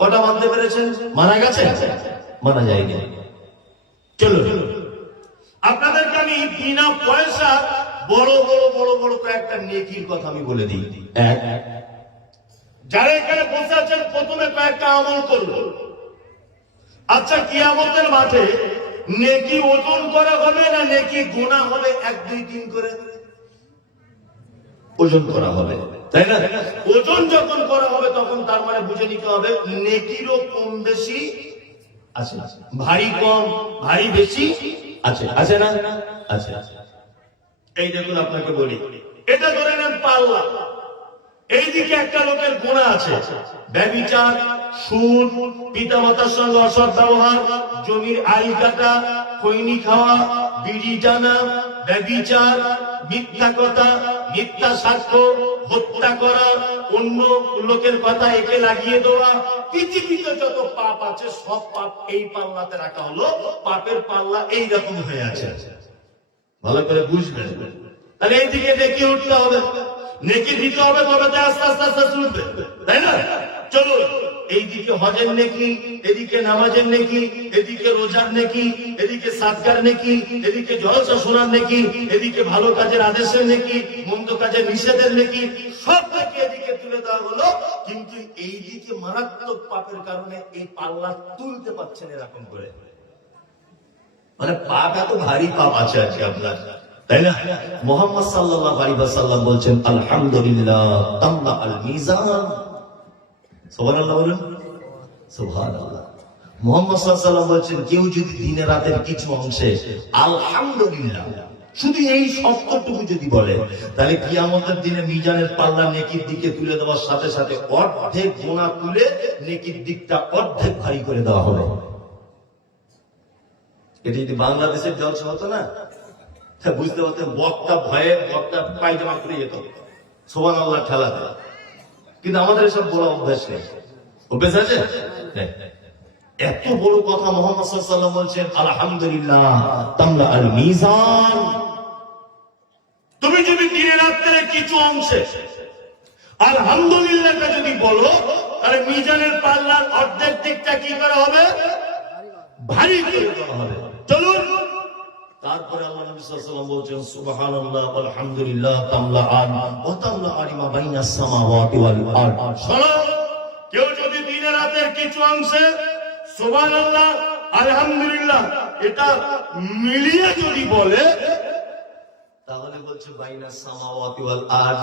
কটা মানতে পেরেছেন? মানা গেছে? মানা যায়নি। চলো আপনাদেরকে আমি বিনা পয়সা বড় বড় বড় বড় কয়েকটা নেকির কথা আমি বলে দিই। এক, যারা এখানে বসে আছেন প্রথমে কয়েকটা আমল করলো। আচ্ছা, কিয়ামতের মাঠে নেকি ওজন করা হবে না নেকি গুনাহ হবে? 1, 2, 3 করে ওজন করা হবে, তাই না? ওজন যখন করা হবে তখন তার মানে বুঝে নিতে হবে নেকিরও কম বেশি আছে, ভারী কম ভারী বেশি আছে, আছে না? আছে। এই দেখুন আপনাকে বলি, এটা ধরে নেন পাল্লা। এইদিকে একটা লোকের গুনাহ আছে, ব্যভিচার, সুদ, পিতামাতার সঙ্গে অসৎ ব্যবহার, জমির আইল কাটা, খৈনি খাওয়া, বিড়ি টানা, ব্যভিচার, মিথ্যা কথা, মিথ্যা সাক্ষ্য, হত্যা করা, অন্য লোকের কথা একে লাগিয়ে দেওয়া, পৃথিবীতে যত পাপ আছে সব পাপ এই পাল্লাতে রাখা হলো। পাপের পাল্লা এইরকম হয়ে আছে, ভালো করে বুঝবেন। তাহলে এইদিকে নেকি উঠতে হবে, নেকি দিতে হবে, তবে তো আস্তে আস্তে আস্তে উঠবে, তাই না? চলো, এইদিকে হজের নেকি, এদিকে নামাজের নেকি, এদিকে রোজার নেকি, এদিকে সাদকার নেকি, এদিকে জলসা শোনার নেকি, এদিকে ভালো কাজের আদেশের নেকি, মন্দ কাজের নিষেধের নেকি, সব নেকি এদিকে তুলে দেওয়া হলো। কিন্তু এইদিকে মারাত্মক পাপের কারণে এই পাল্লা তুলতে পারছেন এরকম করে, মানে পাপ এত ভারী পাপ আছে আজকে আপনার, তাই না? মুহাম্মদ সাল্লাল্লাহু আলাইহি ওয়াসাল্লাম বলছেন, আলহামদুলিল্লাহ তামলা আল মিজান। সুবহানাল্লাহ বলুন, সুবহানাল্লাহ। মুহাম্মদ সাল্লাল্লাহু আলাইহি ওয়াসাল্লাম বলছেন, কেউ যদি দিনে রাতের কিছু অংশে আলহামদুলিল্লাহ শুধু এই শব্দটুকু যদি বলে, তাহলে কিয়ামতের দিনে মিজানের পাল্লা নেকির দিকে তুলে দেওয়ার সাথে সাথে অর্ধেক গুনাহ তুলে নেকির দিকটা অর্ধেক ভারী করে দেওয়া হবে। এটা যদি বাংলাদেশের জলসা হতো না, বুঝতে পারতেন বক্তা ভয়ে বক্তা পায়জামা করে যেত সুবহানাল্লাহ ঠেলাতে। কিন্তু আমাদের এসব বড় অভ্যাস নেই। অভ্যাস আছে? এত বড় কথা মুহাম্মদ সাল্লাল্লাহু আলাইহি ওয়াসাল্লাম বলছেন আলহামদুলিল্লাহ তামলা আল মিজান। তুমি যদি দিনের রাত্রে কিছু অংশে আলহামদুলিল্লাহটা যদি বলো, তাহলে মিজানের পাল্লার অর্ধেক দিকটা কি করা হবে? ভারী করে করা হবে। চলুন তারপরে আল্লাহ নবী সাল্লাল্লাহু আলাইহি ওয়াসাল্লাম বলছেন সুবহানাল্লাহ আলহামদুলিল্লাহ তামলাআন ওয়া তামলাআ মা বাইনাস সামাওয়াতি ওয়াল আরদ। শোনো, কেউ যদি দিনের রাতের কিছু অংশে সুবহানাল্লাহ আলহামদুলিল্লাহ এটা মিলিয়ে যদি বলে, তাহলে বলছে বাইনাস সামাওয়াতি ওয়াল আরদ,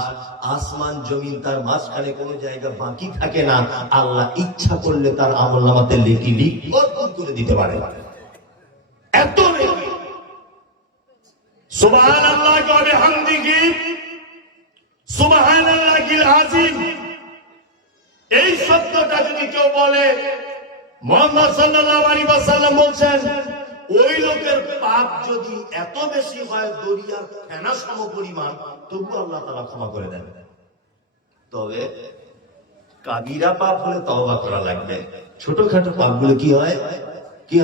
আসমান জমিন তার মাঝখানে কোনো জায়গা বাকি থাকে না। আল্লাহ ইচ্ছা করলে তার আমলনামাতে লিখি লিখত করে দিতে পারে। এত নেকি সুবহানাল্লাহ ওয়া বিহামদিহি সুবহানাল্লাহিল আযীম, এই শব্দটা যদি কেউ বলে, মুহাম্মদ সাল্লাল্লাহু আলাইহি ওয়াসাল্লাম বলছেন ওই লোকের পাপ যদি এত বেশি হয় দরিয়ার ফেনা সম পরিমাণ, তবু আল্লাহ তাআলা ক্ষমা করে দেন। তবে কাবিরা পাপ হলে তওবা করা লাগবে, ছোটখাটো পাপগুলো কি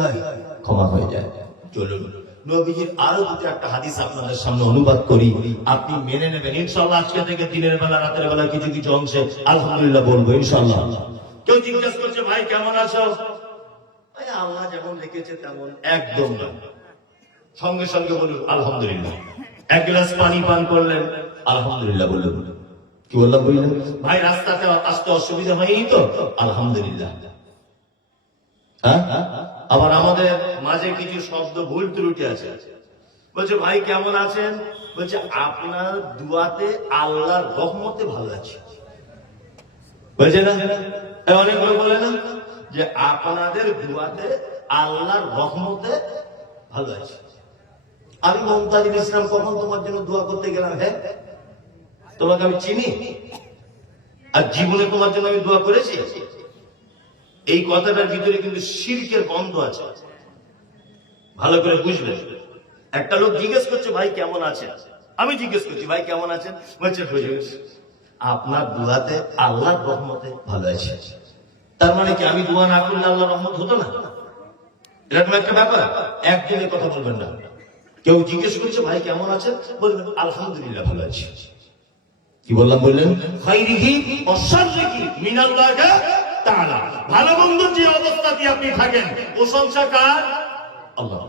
হয় ক্ষমা হয়ে যায়। চলুন নবীজির আরো দুটো একটা হাদিস আপনাদের সামনে অনুবাদ করি, আপনি মেনে নেবেন ইনশাআল্লাহ। আজকে থেকে দিনের বেলা রাতের বেলা কিছু কিছু অংশে আলহামদুলিল্লাহ বলবো ইনশাআল্লাহ। কেউ জিজ্ঞাসা করছে ভাই কেমন আছো? আল্লাহ যেমন লিখেছে তেমন একদম না, সঙ্গে সঙ্গে বলুন আলহামদুলিল্লাহ। এক গ্লাস পানি পান করলেন আলহামদুলিল্লাহ বললেন। কি বললাম বুঝলেন? ভাই রাস্তাতে আসতে অসুবিধা হয়নি তো আলহামদুলিল্লাহ। আবার আমাদের মাঝে কিছু শব্দ ভুল ত্রুটি আছে। বলছে ভাই কেমন আছেন? বলছে আপনার দুয়াতে আল্লাহর রহমতে ভালো আছে। বলছে না অনেক লোক বলে না যে আপনাদের দুয়াতে আল্লাহর রহমতে ভালো আছে। আমি মুমতাজুল ইসলাম কখন তোমার জন্য দোয়া করতে গেলাম? হ্যাঁ, তোমাকে আমি চিনি আর জীবনে তোমার জন্য আমি দোয়া করেছি? এই কথাটার ভিতরে কিন্তু শিরকের গন্ধ আছে, ভালো করে বুঝবেন। একটা লোক জিজ্ঞেস করছে ভাই কেমন আছেন? আমি জিজ্ঞেস করছি ভাই কেমন আছেন? বলছে আপনার দুয়াতে আল্লাহর রহমতে ভালো আছে। তার মানে কি আমি দোয়া না করলে আল্লাহর রহমত হতো না? এরকম একটা ব্যাপার। একদিনের কথা বলবেন না। কেউ জিজ্ঞেস করছে ভাই কেমন আছেন? বলবেন আলহামদুলিল্লাহ ভালো আছি। কি বললাম বললেন? খাইরিহি ওয়া শাররিহি মিনাল্লাহি তাআলা। ভালো মন্দ যে অবস্থাতে আপনি থাকেন, প্রশংসা কার? আল্লাহ।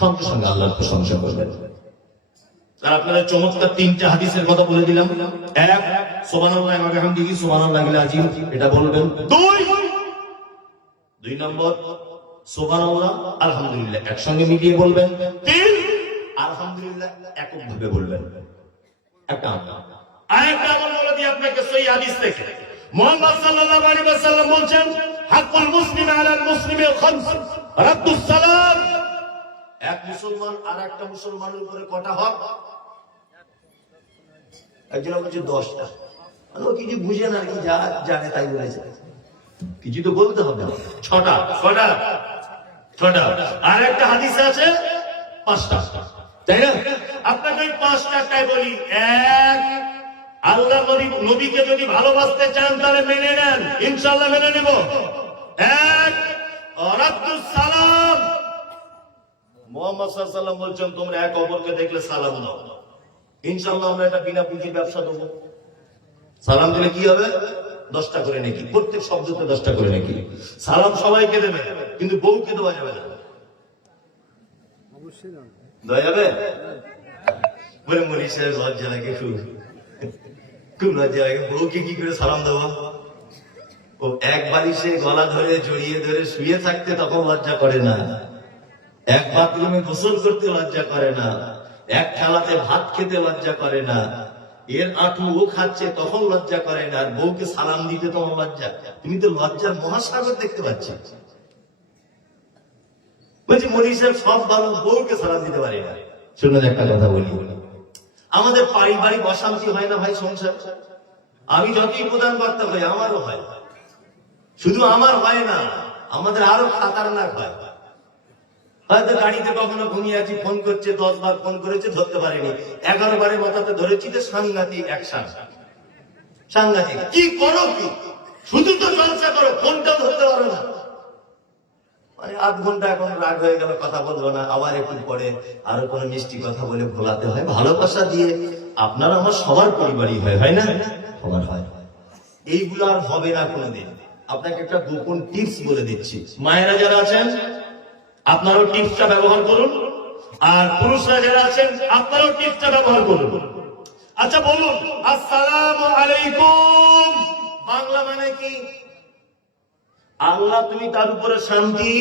সঙ্গে সঙ্গে আল্লাহর প্রশংসা করবেন। আর আপনাদের চমৎকার তিনটা হাদিসের কথা বলে দিলাম। এক, সুবহানাল্লাহি ওয়া বিহামদিহি সুবহানাল্লাহিল আযীম, এটা বলবেন। দুই নম্বর সুবহানাল্লাহ আলহামদুলিল্লাহ একসঙ্গে মিলিয়ে বলবেন। তিন, আলহামদুলিল্লাহ এককভাবে বলবেন। একটা আরেকটা আমল বলে দিই আপনাকে সহিহ হাদিস থেকে। মুহাম্মদ সাল্লাল্লাহু আলাইহি ওয়াসাল্লাম বলেন হাক্কুল মুসলিম আলাল মুসলিমি খামস, রাদ্দুস সালাম। এক মুসলমান আর একটা মুসলমানের উপরে কটা হক? একজন বলছে 10টা। ও কিছু বুঝে না, কি যা জানে তাই বলেছে, কিছু তো বলতে হবে। 6টা। আর একটা হাদিস আছে 5টা, তাই না? আপনাকে ওই 5টাটাই বলি। এক, আল্লাহ নবীকে যদি ভালোবাসতে চান তাহলে মেনে নেন, ইনশাআল্লাহ মেনে নেব। এক, রাদ্দুস সালাম। মুহাম্মদ সাল্লাল্লাহু আলাইহি ওয়াসাল্লাম বলছেন তোমরা এক অপরকে দেখলে সালাম দাও। ইনশাআল্লাহ আমরা এটা বিনা পুঁজির ব্যবসা দেবো। সালাম দিলে কি হবে? 10টা করে নাকি, প্রত্যেক শব্দতে 10টা করে নাকি। সালাম সবাইকে দেবে, কিন্তু বউকে দেওয়া যাবে না। দেওয়া যাবে? বলে মনি সাহেব লজ্জা লাগে, খুব লজ্জা লাগে। বউকে কি করে সালাম দেবো? ও একবারই সে গলা ধরে জড়িয়ে ধরে শুয়ে থাকতে তখন লজ্জা করে না, এক বাথরুমে গোসল করতে লজ্জা করে না, এক থালাতে ভাত খেতে লজ্জা করে না, এর আঁটু ও খাচ্ছে তখন লজ্জা করে না, আর বউকে সালাম দিতে তোমার লজ্জা। তুমি তো লজ্জার মহাসাগর দেখতে পাচ্ছ। বলছি মনি সাহেব সব ভালো, বউকে সালাম দিতে পারি না। শুনুন একটা কথা বলি, আমাদের পারিবারিক অশান্তি হয় না ভাই সংসার? আমি যতই প্রধান কর্তা হই আমারও হয়, শুধু আমার হয় না, আমাদের আরো খাতারনাক হয়। হয়তো গাড়িতে কখনো ঘুমিয়ে আছি, ফোন করছে, 10 বার ফোন করেছে, ধরতে পারেনি, 11 বারের মাথাতে ধরেছি। তো সাংঘাতিক অ্যাকশন, সাংঘাতিক। কি করো কি, শুধু তো চর্চা করো, ফোনটাও ধরতে পারো না। মানে আধ ঘন্টা এখন রাগ হয়ে গেল, কথা বলবো না, আবার একটু পরে আরো কোনো মিষ্টি কথা বলে ভোলাতে হয়, ভালোবাসা দিয়ে। আপনারা আমার সবার পরিবারই হয় না? সবার হয়। এইগুলো আর হবে না কোনোদিন। আপনাকে একটা গোপন টিপস বলে দিচ্ছি, মায়েরা যারা আছেন আপনারাও টিপসটা ব্যবহার করুন, আর পুরুষরা যারা আছেন আপনারাও টিপসটা ব্যবহার করুন। আচ্ছা বলুন, আসসালামু আলাইকুম বাংলা মানে কি? আল্লাহ তুমি তার উপরে শান্তি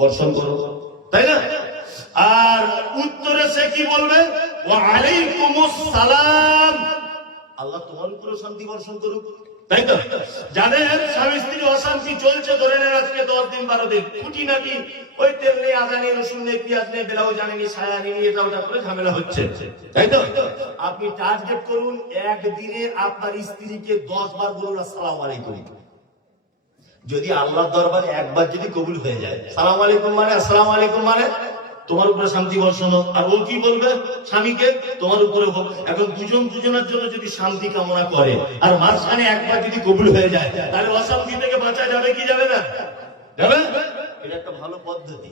বর্ষণ করো, তাই না? আর উত্তরে সে কি বলবে? ওয়া আলাইকুমুস সালাম, আল্লাহ তোমার উপরে শান্তি বর্ষণ করুক, তাই তো? যাদের স্বামী স্ত্রী অশান্তি চলছে, ধরে নেন আজকে 10 দিন 12 দিন, খুঁটিনাটি ওই তেল নেই, আদা নেই, রসুন নেই, পেঁয়াজ নেই, ব্লাউজ জানেনি, সায়া নেই, এটা ওটা করে ঝামেলা হচ্ছে, তাই তো? আপনি টার্গেট করুন, একদিনে আপনার স্ত্রীকে 10 বার বলুন আসসালামু আলাইকুম। যদি আল্লাহর দরবারে একবার যদি কবুল হয়ে যায়, সালাম আলাইকুম মানে, আসসালামু আলাইকুম মানে তোমার উপরে শান্তি বর্ষণ হোক। আর ও কি বলবে স্বামীকে? তোমার উপরে হোক। এখন দুজন দুজনের জন্য যদি শান্তি কামনা করে, আর মাঝখানে একবার যদি কবুল হয়ে যায়, তাহলে অশান্তি থেকে বাঁচা যাবে কি যাবে না? যাবে। এটা একটা ভালো পদ্ধতি,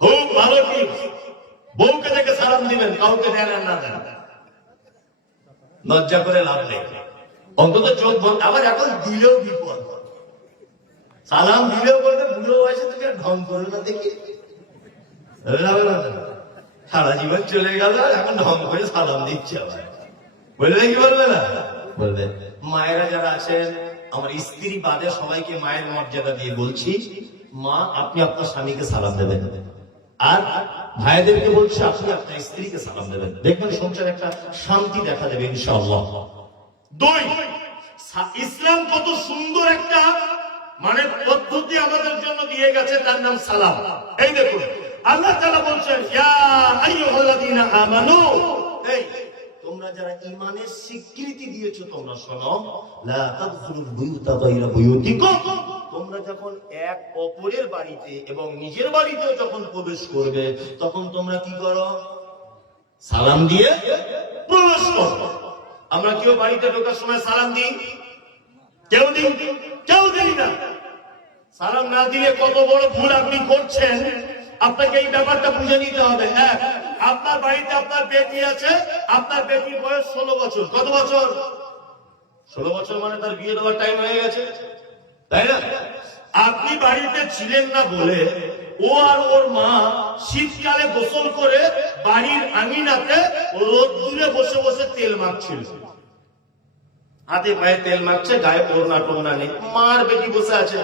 খুব ভালো টিপস। বউকে দেখে সালাম দিবেন, কাউকে দেন আর না দেন, লজ্জা করে লাভ নেই, অন্তত চোখ বন্ধ। আবার এখন দিলেও বিপদ, সালাম দিলেও বলতে বুড়ো বয়সে থেকে ঢং করো না দেখি, সারা জীবন চলে গেল, এখন ঢং করে সালাম দিচ্ছে আবার, বলবে কি বলবে না? বলবে। মায়েরা যারা আছেন, আমার স্ত্রী বাদে সবাইকে মায়ের মর্যাদা দিয়ে বলছি, মা আপনি আপনার স্বামীকে সালাম দেবেন, আর ভাইদেরকে বলছি আপনি আপনার স্ত্রীকে সালাম দেবেন। দেখবেন সংসারে একটা শান্তি দেখা দেবে ইনশাআল্লাহ। দুই, ইসলাম কত সুন্দর একটা মানে পদ্ধতি আমাদের জন্য দিয়ে গেছে, তার নাম সালাম। এই দেখুন আল্লাহ তাআলা বলছেন, ইয়া আইয়ুহাল্লাযীনা আমানু, এই তোমরা যারা ঈমানের স্বীকৃতি দিয়েছো তোমরা শোনো, লা তাদখুলুল বুয়ুতা গায়রা বুয়ুতিকুম, তোমরা যখন এক অপরের বাড়িতে এবং নিজের বাড়িতেও যখন প্রবেশ করবে, তখন তোমরা কি করো? সালাম দিয়ে প্রবেশ করো। আমরা কেউ বাড়িতে ঢোকার সময় সালাম দিই? কেউ দিই? কেউ দিই না। সালাম না দিলে কত বড় ভুল আপনি করছেন, আপনাকে এই ব্যাপারটা বুঝে নিতে হবে। এক, আপনার বাড়িতে আপনার বেটি আছে, আপনার বেটির বয়স 16 বছর। কত বছর? 16 বছর মানে তার বিয়ে দেওয়ার টাইম হয়ে গেছে, তাই না? আপনি বাড়িতে ছিলেন না বলে ও আর ওর মা শীতকালে গোসল করে বাড়ির আঙিনাতে রোদ্দুরে বসে বসে তেল মাখছিল, হাতে পায়ে তেল মাখছে, গায়ে ওড়না টোড়না নেই, মার বেটি বসে আছে।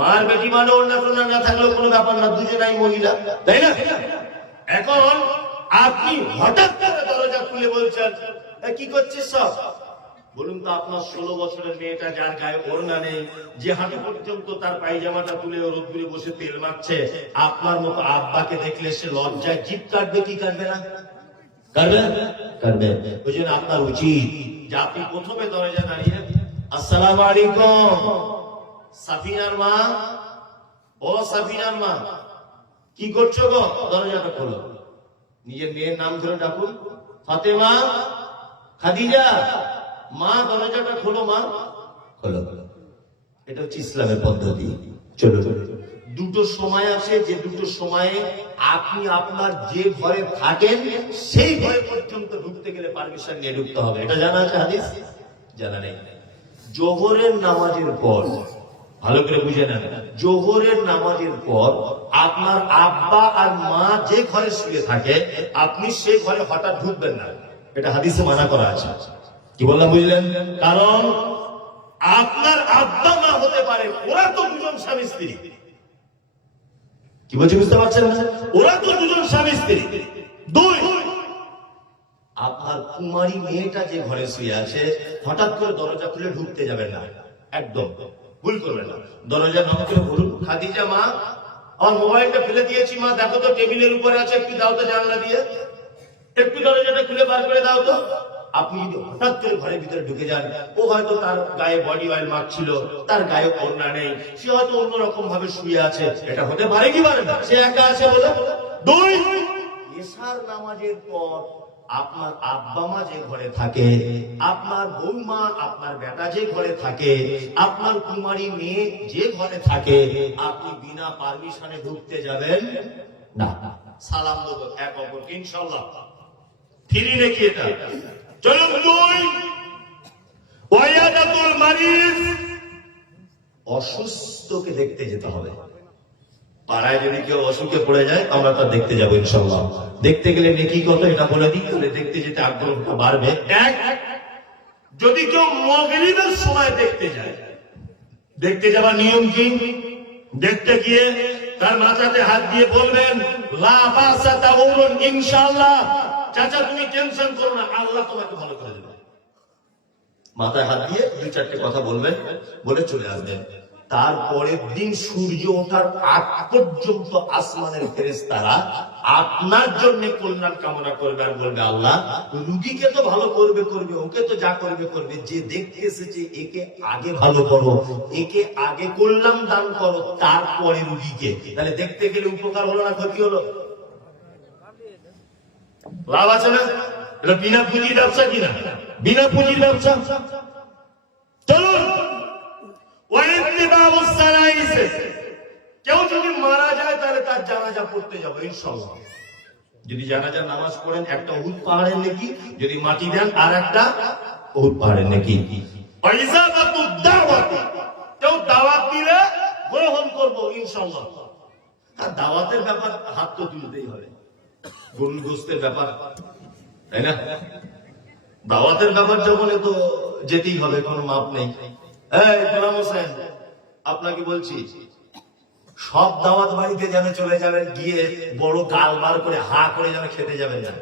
মার বেটি মানে ওড়না টোড়না না থাকলেও কোনো ব্যাপার না, দুজনাই মহিলা, তাই না? এখন আপনি হঠাৎ করে দরজা খুলে বলছেন, কি করছিস সব? বলুন তো, আপনার 16 বছরের মেয়েটা যার গায়ে ওড়না নেই, যে হাঁটু পর্যন্ত তার পায়জামাটা তুলে রোদ্দুরে বসে তেল মাখছে, আপনার মতো আব্বাকে দেখলে সে লজ্জায় জিভ কাটবে কি কাটবে না? কাটবে, কাটবে। ওই জন্য আপনার উচিত যে আপনি প্রথমে দরজা দাঁড়িয়ে আসসালামু আলাইকুম, সাফিনার মা, ও সাফিনার মা কি করছো গো? দরজাটা খোলো। নিজের মেয়ের নাম ধরে ডাকুন, ফাতেমা, খাদিজা, মা দরজাটা খোলো, মা খোলো। এটা হচ্ছে ইসলামের পদ্ধতি। চলো, দুটো সময় আছে, যে দুটো সময়ে আপনি আপনার যে ঘরে থাকেন সেই ঘরে পর্যন্ত ঢুকতে গেলে পারমিশন নিয়ে ঢুকতে হবে। এটা জানা আছে হাদিস? জানা নেই। জোহরের নামাজের পর, ভালো করে বুঝে নেন, জোহরের নামাজের পর আপনার আব্বা আর মা যে ঘরে শুয়ে থাকে আপনি সেই ঘরে হঠাৎ ঢুকবেন না, এটা হাদিসে মানা করা আছে। কি বললাম বুঝলেন? কারণ আপনার আব্বা মা হতে পারে, ওরা তো দুজন স্বামী স্ত্রী। কি বলছি বুঝতে পারছেন? ওরা তো দুজন স্বামী স্ত্রী। দুই, আপনার কুমারী মেয়েটা যে ঘরে শুয়ে আছে হঠাৎ করে দরজা খুলে ঢুকতে যাবেন না, একদম ভুল করবেন না। দরজা নক করে বলুন, খাদিজা মা, আমার মোবাইলটা ফেলে দিয়েছি মা, দেখো তো টেবিলের উপরে আছে, একটু দাও তো জানলা দিয়ে, একটু দরজাটা খুলে বার করে দাও তো। আপনি যদি হঠাৎ করে ঘরের ভিতরে ঢুকে যান, ও হয়তো তার গায়ে বডি অয়েল মাখছিল, তার গায়ে ওড়না নেই, সে হয়তো অন্যরকম ভাবে শুয়ে আছে, এটা হতে পারে কি পারে না? সে একা আছে বলে। দুই, এশার নামাজের পর আপনার আব্বা মা যে ঘরে থাকে, আপনার বৌমা, আপনার বেটা যে ঘরে থাকে, আপনার কুমারী মেয়ে যে ঘরে থাকে, আপনি বিনা পারমিশনে ঢুকতে যাবেন না। সালাম দেবো এক অপরকে, ইনশাআল্লাহ ফিরি নাকি এটা? চলুন। দুই, ওয়ায়াদাতুল মারিজ, অসুস্থকে দেখতে যেতে হবে। পাড়ায় যদি কেউ অসুখে পড়ে যায়, আমরা তার দেখতে যাবো ইনশাআল্লাহ। দেখতে গেলে নেকি কত এটা বলে দিই, তাহলে দেখতে যেতে আগ্রহটা বাড়বে। এক, যদি কেউ মাগরিবের সময় দেখতে যায়, দেখতে যাবার নিয়ম কি? দেখতে গিয়ে তার মাথাতে হাত দিয়ে বলবেন লা বাসা তাউরুন ইনশাআল্লাহ, চাচা তুমি টেনশন করো না, আল্লাহ তোমাকে ভালো করে দেবে। মাথায় হাত দিয়ে দুই চারটে কথা বলবেন, বলে চলে আসবেন। তারপরের দিন সূর্য ওঠার আগ পর্যন্ত আসমানের ফেরেশতারা আপনার জন্য কল্যাণ কামনা করবে আর বলবে আল্লাহ রুগীকে তো ভালো করবে, ওকে তো যা করবে, যে দেখতে এসেছে একে আগে ভালো করো, একে আগে কল্যাণ দান করো, তারপরে রুগীকে। তাহলে দেখতে গেলে উপকার হলো না ক্ষতি হলো? লাভ আছে না? এটা বিনা পুঁজির ব্যবসা কিনা? বিনা পুঁজির ব্যবসা। চলুন। কেউ যদি মারা যায় তাহলে তার জানাজা পড়তে যাবো ইনশাআল্লাহ। যদি জানাজার নামাজ পড়েন একটা উহুদ পাহাড়ের নেকি, যদি মাটি দেন আর একটা উহুদ পাহাড়ের নেকি। কেউ দাওয়াত দিলে গ্রহণ করবো ইনশাআল্লাহ। আর দাওয়াতের ব্যাপার হাত তো তুলতেই হবে, গরুর গোশতের ব্যাপার, তাই না? দাওয়াতের ব্যাপার যখন তো যেতেই হবে, কোনো মাপ নেই। গোলাম হোসেন, আপনাকে বলছি সব দাওয়াত বাড়িতে যেন চলে যাবেন, গিয়ে বড় গাল বার করে হা করে যেন খেতে যাবেন না।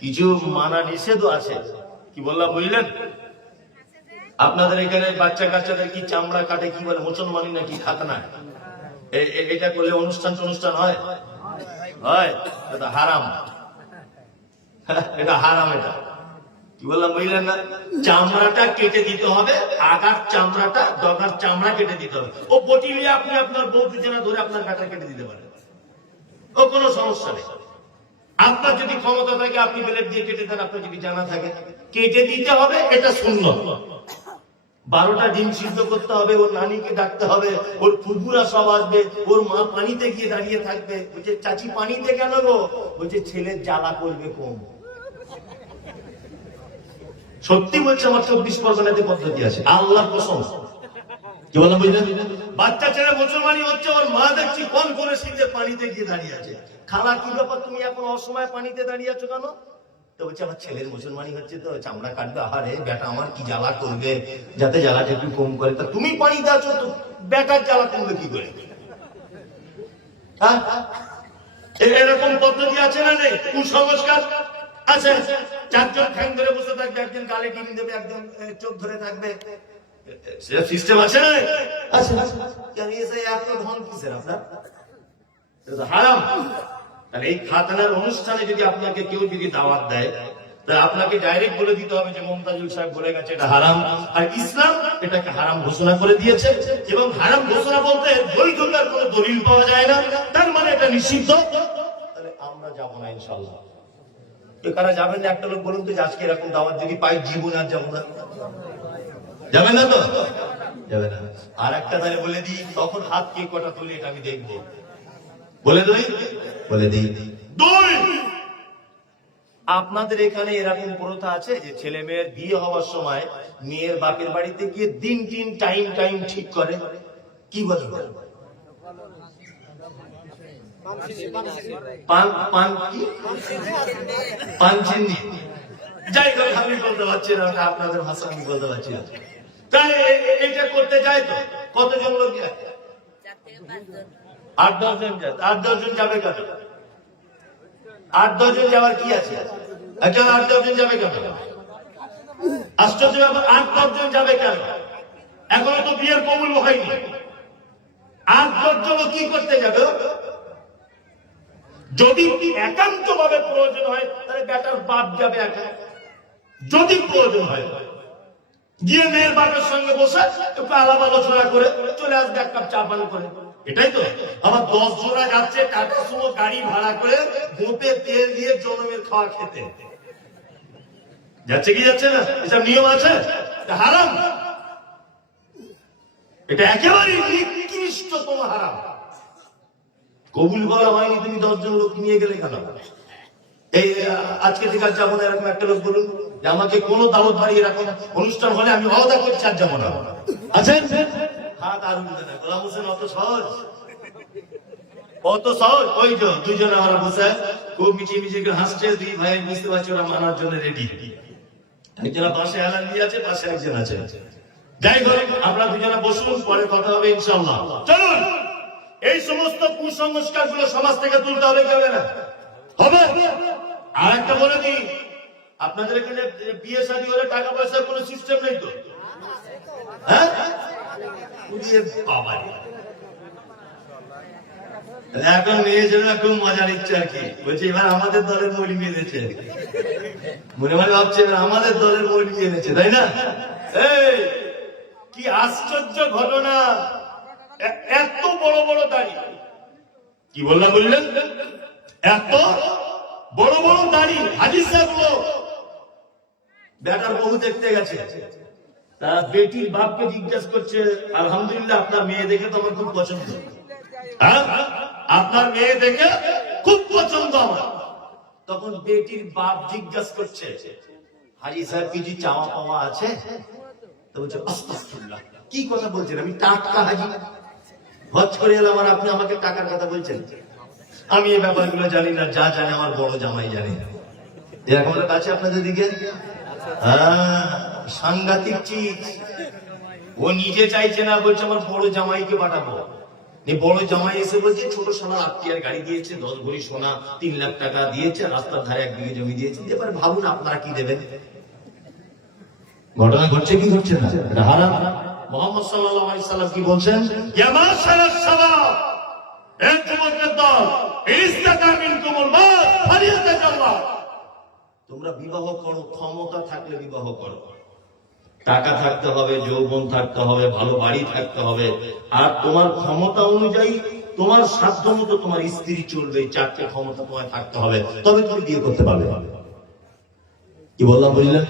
কিছু মানা নিষেধও আছে। কি বললাম বুঝলেন? আপনাদের এখানে বাচ্চা কাচ্চাদের কি চামড়া কাটে, কি বলে মুসলমানি নাকি খাতনা, এটা করলে অনুষ্ঠান হয়? এটা হারাম, এটা হারাম। এটা কি বললাম বুঝলেন না? চামড়াটা কেটে দিতে হবে, আগার চামড়াটা, ডগার চামড়া কেটে দিতে হবে। ও বটিলে আপনি আপনার বউ দুজনে ধরে আপনার কাটা কেটে দিতে পারেন, ও কোনো সমস্যা নেই। আপনার যদি ক্ষমতা থাকে আপনি ব্লেড দিয়ে কেটে দেন, আপনার যদি জানা থাকে কেটে দিতে হবে, এটা সুন্নত। 12টা ডিম সিদ্ধ করতে হবে, ওর নানিকে ডাকতে হবে, ওর ফুফুরা সব আসবে, ওর মা পানিতে গিয়ে দাঁড়িয়ে থাকবে, বলছে চাচি পানিতে কেন গো? বলছে ছেলের জ্বালা করবে কম। সত্যি বলছে, আমার 24 পরগনাতে পদ্ধতি আছে, আল্লাহ কসম। কি বললাম বুঝলেন? বাচ্চা ছেলে মুসলমানি হচ্ছে, ওর মা দেখছি কোন করে শীতে পানিতে গিয়ে দাঁড়িয়ে আছে। খালা কি ব্যাপার, তুমি এখন অসময়ে পানিতে দাঁড়িয়ে আছো কেন? তো বলছে আমার ছেলের মুসলমানি হচ্ছে, তো চামড়া কাটবে। আহারে বেটা আমার কি জ্বালা করবে, যাতে জ্বালাটা একটু কম করে। তা তুমি পানিতে আছো তো বেটার জ্বালা কমবে কি করে? হ্যাঁ, এরকম পদ্ধতি আছে না নেই? কুসংস্কার আছে। 4 জন ঠ্যাং ধরে বসে থাকবে, একজন গালে টিন দেবে, একজন চোখ ধরে থাকবে, সিস্টেম আছে না? আচ্ছা, এত ধন কিসের আপনার? হারাম। তাহলে এই খাতনার অনুষ্ঠানে যদি আপনাকে কেউ যদি দাওয়াত দেয়, তাহলে আপনাকে ডাইরেক্ট বলে দিতে হবে যে মুমতাজুল সাহেব বলে গেছে এটা হারাম, আর ইসলাম এটাকে হারাম ঘোষণা করে দিয়েছে। এবং হারাম ঘোষণা বলতে বৈধতার কোনো দলিল পাওয়া যায় না, তার মানে এটা নিষিদ্ধ। তাহলে আমরা যাবো না ইনশাআল্লাহ। কারা যাবেন না? একটা লোক বলুন তো, আজকে এরকম দাওয়াত যদি পাই জীবন আর যাবো না। যাবেন না তো? যাবে না। আর একটা তাহলে বলে দিই, তখন হাত কে কটা তুলি এটা আমি দেখবো। বলে দিই। 2, আপনাদের এখানে এরকম প্রথা আছে যে ছেলে মেয়ের বিয়ে হওয়ার সময় মেয়ের বাপের বাড়িতে গিয়ে দিন টাইম ঠিক করে, কি বলে? পানচিন্নি। যাই হোক, আমি বলতে পারছি না, আপনাদের ভাষা আমি বলতে পারছি না। তাই এইটা করতে যায় তো কতজন লোক যায়? 8-10 জন যায়। 8-10 জন যাবে কেন? 8-10 জন যাওয়ার কি আছে? 8-10 জন যাবে কেন? আশ্চর্য ব্যাপার, 8-10 জন যাবে কেন? এখনো তো বিয়ের কবুল হয়নি। 8-10 জন কি করতে যাবে? যদি একান্ত ভাবে প্রয়োজন হয় তাহলে বেটার বাপ যাবে একা। যদি প্রয়োজন হয় গিয়ে মেয়ের বাপের সঙ্গে বসে একটু আলাপ আলোচনা করে চলে আসবে, এক কাপ চা পান করে, এটাই তো। আবার 10 জোড়া যাচ্ছে টাটা সুমো গাড়ি ভাড়া করে গোপে তেল দিয়ে জনমের খাওয়া খেতে যাচ্ছে কি যাচ্ছে না? এসব নিয়ম আছে, হারাম। এটা একেবারে নিকৃষ্টতম হারাম। কবুল বলা হয়নি, তুমি 10 জন লোক নিয়ে গেলে কেন? এই আজকে থেকে আর যাবো না, এরকম একটা লোক বলুন যে আমাকে কোনো দাওয়াত বাড়ি এরকম অনুষ্ঠান হলে আমি আলাদা করছি আর যাবো না। আছেন? হাত আর উঠবে না। গোলাম হোসেন অত সহজ, অত সহজ। ওই যে দুইজন আমরা বসে খুব মিছিয়ে মিছিয়ে হাসছে, দুই ভাই বুঝতে পারছি ওরা মানার জন্য রেডি। একজনা পাশে হেলান দিয়ে আছে, পাশে একজন আছে। যাই হোক, আপনারা দুজনে বসুন, পরে কথা হবে ইনশাআল্লাহ। চলুন, এই সমস্ত কুসংস্কার গুলো সমাজ থেকে তুলতে হবে, কি হবে না? হবে। আর একটা বলে দিই, আপনাদের এখানে বিয়ে শাদী হলে টাকা পয়সার কোনো সিস্টেম নেই তো? হ্যাঁ, বাবা এখন মেয়ে জন্য খুব মজা নিচ্ছে আর কি। বলছে এবার আমাদের দলের মৌলবি এনেছে, মনে মনে ভাবছে এবার আমাদের দলের মৌলবি এনেছে, তাই না? এই কি আশ্চর্য ঘটনা! এত বড় বড় দাড়ি, কি বললাম বললেন? এত বড় বড় দাড়ি হাজি সাহেব বেটার বহু দেখতে গেছে, তা বেটির বাপকে জিজ্ঞেস করছে, আলহামদুলিল্লাহ আপনার মেয়ে দেখে তো আমার খুব পছন্দ। হ্যাঁ, আপনার মেয়ে দেখে খুব পছন্দ আমার। তখন বেটির বাপ জিজ্ঞাসা করছে, হাজি সাহেব কিছু চাওয়া পাওয়া আছে? তো বলছে আস্তাগফিরুল্লাহ, কি কথা বলছেন? আমি টাটকা হাজি, হজ করে এলাম আর আপনি আমাকে টাকার কথা বলছেন? আমি এই ব্যাপারগুলো জানি না, যা জানে আমার বড় জামাই জানে। এরকম লোক আছে আপনাদের দিকে? সাংঘাতিক চিজ। ও নিজে চাইছে না, বলছে আমার বড় জামাইকে পাঠাবো। বড় জামাই এসে বলছে ছোট সোনা আত্মীয়ার গাড়ি দিয়েছে, 10 ভরি সোনা, 3 লাখ টাকা দিয়েছে, রাস্তার ধারে 1 বিঘে জমি দিয়েছে। এবার ভাবুন আপনারা কি দেবেন। ঘটনা ঘটছে কি ঘটছে না? এটা হারাম। মুহাম্মদ সাল্লাল্লাহু আলাইহি সাল্লাম কি বলছেন? ইয়া মাশারাস শাবাব, হে যুবকদের দল, ইস্তাকা মিনকুমুল মাল ফালিয়াতাকাল্লাহ, তোমরা বিবাহ করো, ক্ষমতা থাকলে বিবাহ করো। টাকা থাকতে হবে, যৌবন থাকতে হবে, ভালো বাড়ি থাকতে হবে, আর তোমার ক্ষমতা অনুযায়ী তোমার সাধ্য মতো তোমার স্ত্রী চলবে। 4টে ক্ষমতা তোমার থাকতে হবে, তবে তুমি বিয়ে করতে পারবে। কি বললাম বুঝলেন?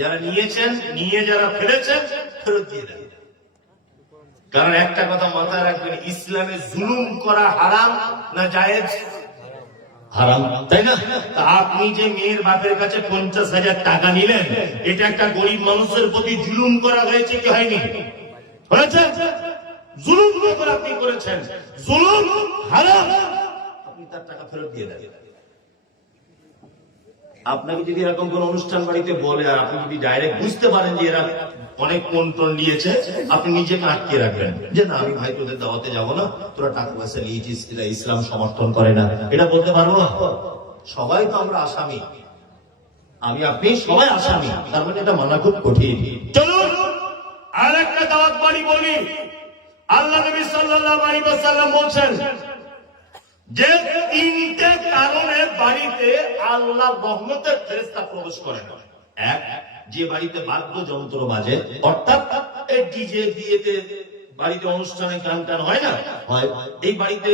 যারা নিয়েছেন, নিয়ে যারা ফেলেছেন, ফেরত দিয়ে দেন। কারণ একটা কথা মাথায় রাখবেন, ইসলামে জুলুম করা হারাম না জায়েজ? হারাম, তাই না? আপনি যে মেয়ের বাপের কাছে 50,000 টাকা নিলেন, এটা একটা গরিব মানুষের প্রতি জুলুম করা হয়েছে কি হয়নি? হয়েছে। জুলুম করে আপনি করেছেন, জুলুম হারাম। আপনি তার টাকা ফেরত দিয়ে দেন। আপনাকে যদি এরকম কোন অনুষ্ঠান বাড়িতে বলে, আর আপনি যদি ডাইরেক্ট বুঝতে পারেন যে এরা অনেক কন্ট্রোল নিয়েছে, আপনি নিজেকে আটকে রাখবেন যে না, আমি ভাই তোদের দাওয়াতে যাবো না, তোরা টাকা পয়সা নিয়েছিস, এটা ইসলাম সমর্থন করে না, এটা বলতে পারবো না। সবাই তো আমরা আসামি, আমি আপনি সবাই আসামি, তার মানে এটা মানা খুব কঠিন। চলুন আর একটা দাওয়াত বাড়ি বলি। আল্লাহ নবী সাল্লাল্লাহু আলাইহি ওয়াসাল্লাম বলছেন যে 3টে কারণে বাড়িতে আল্লাহর রহমতের ফেরেশতা প্রবেশ করে না। এক, যে বাড়িতে বাদ্যযন্ত্র বাজে, অর্থাৎ এই ডিজে দিয়েতে বাড়িতে অনুষ্ঠানে গান টান হয় না, হয়, এই বাড়িতে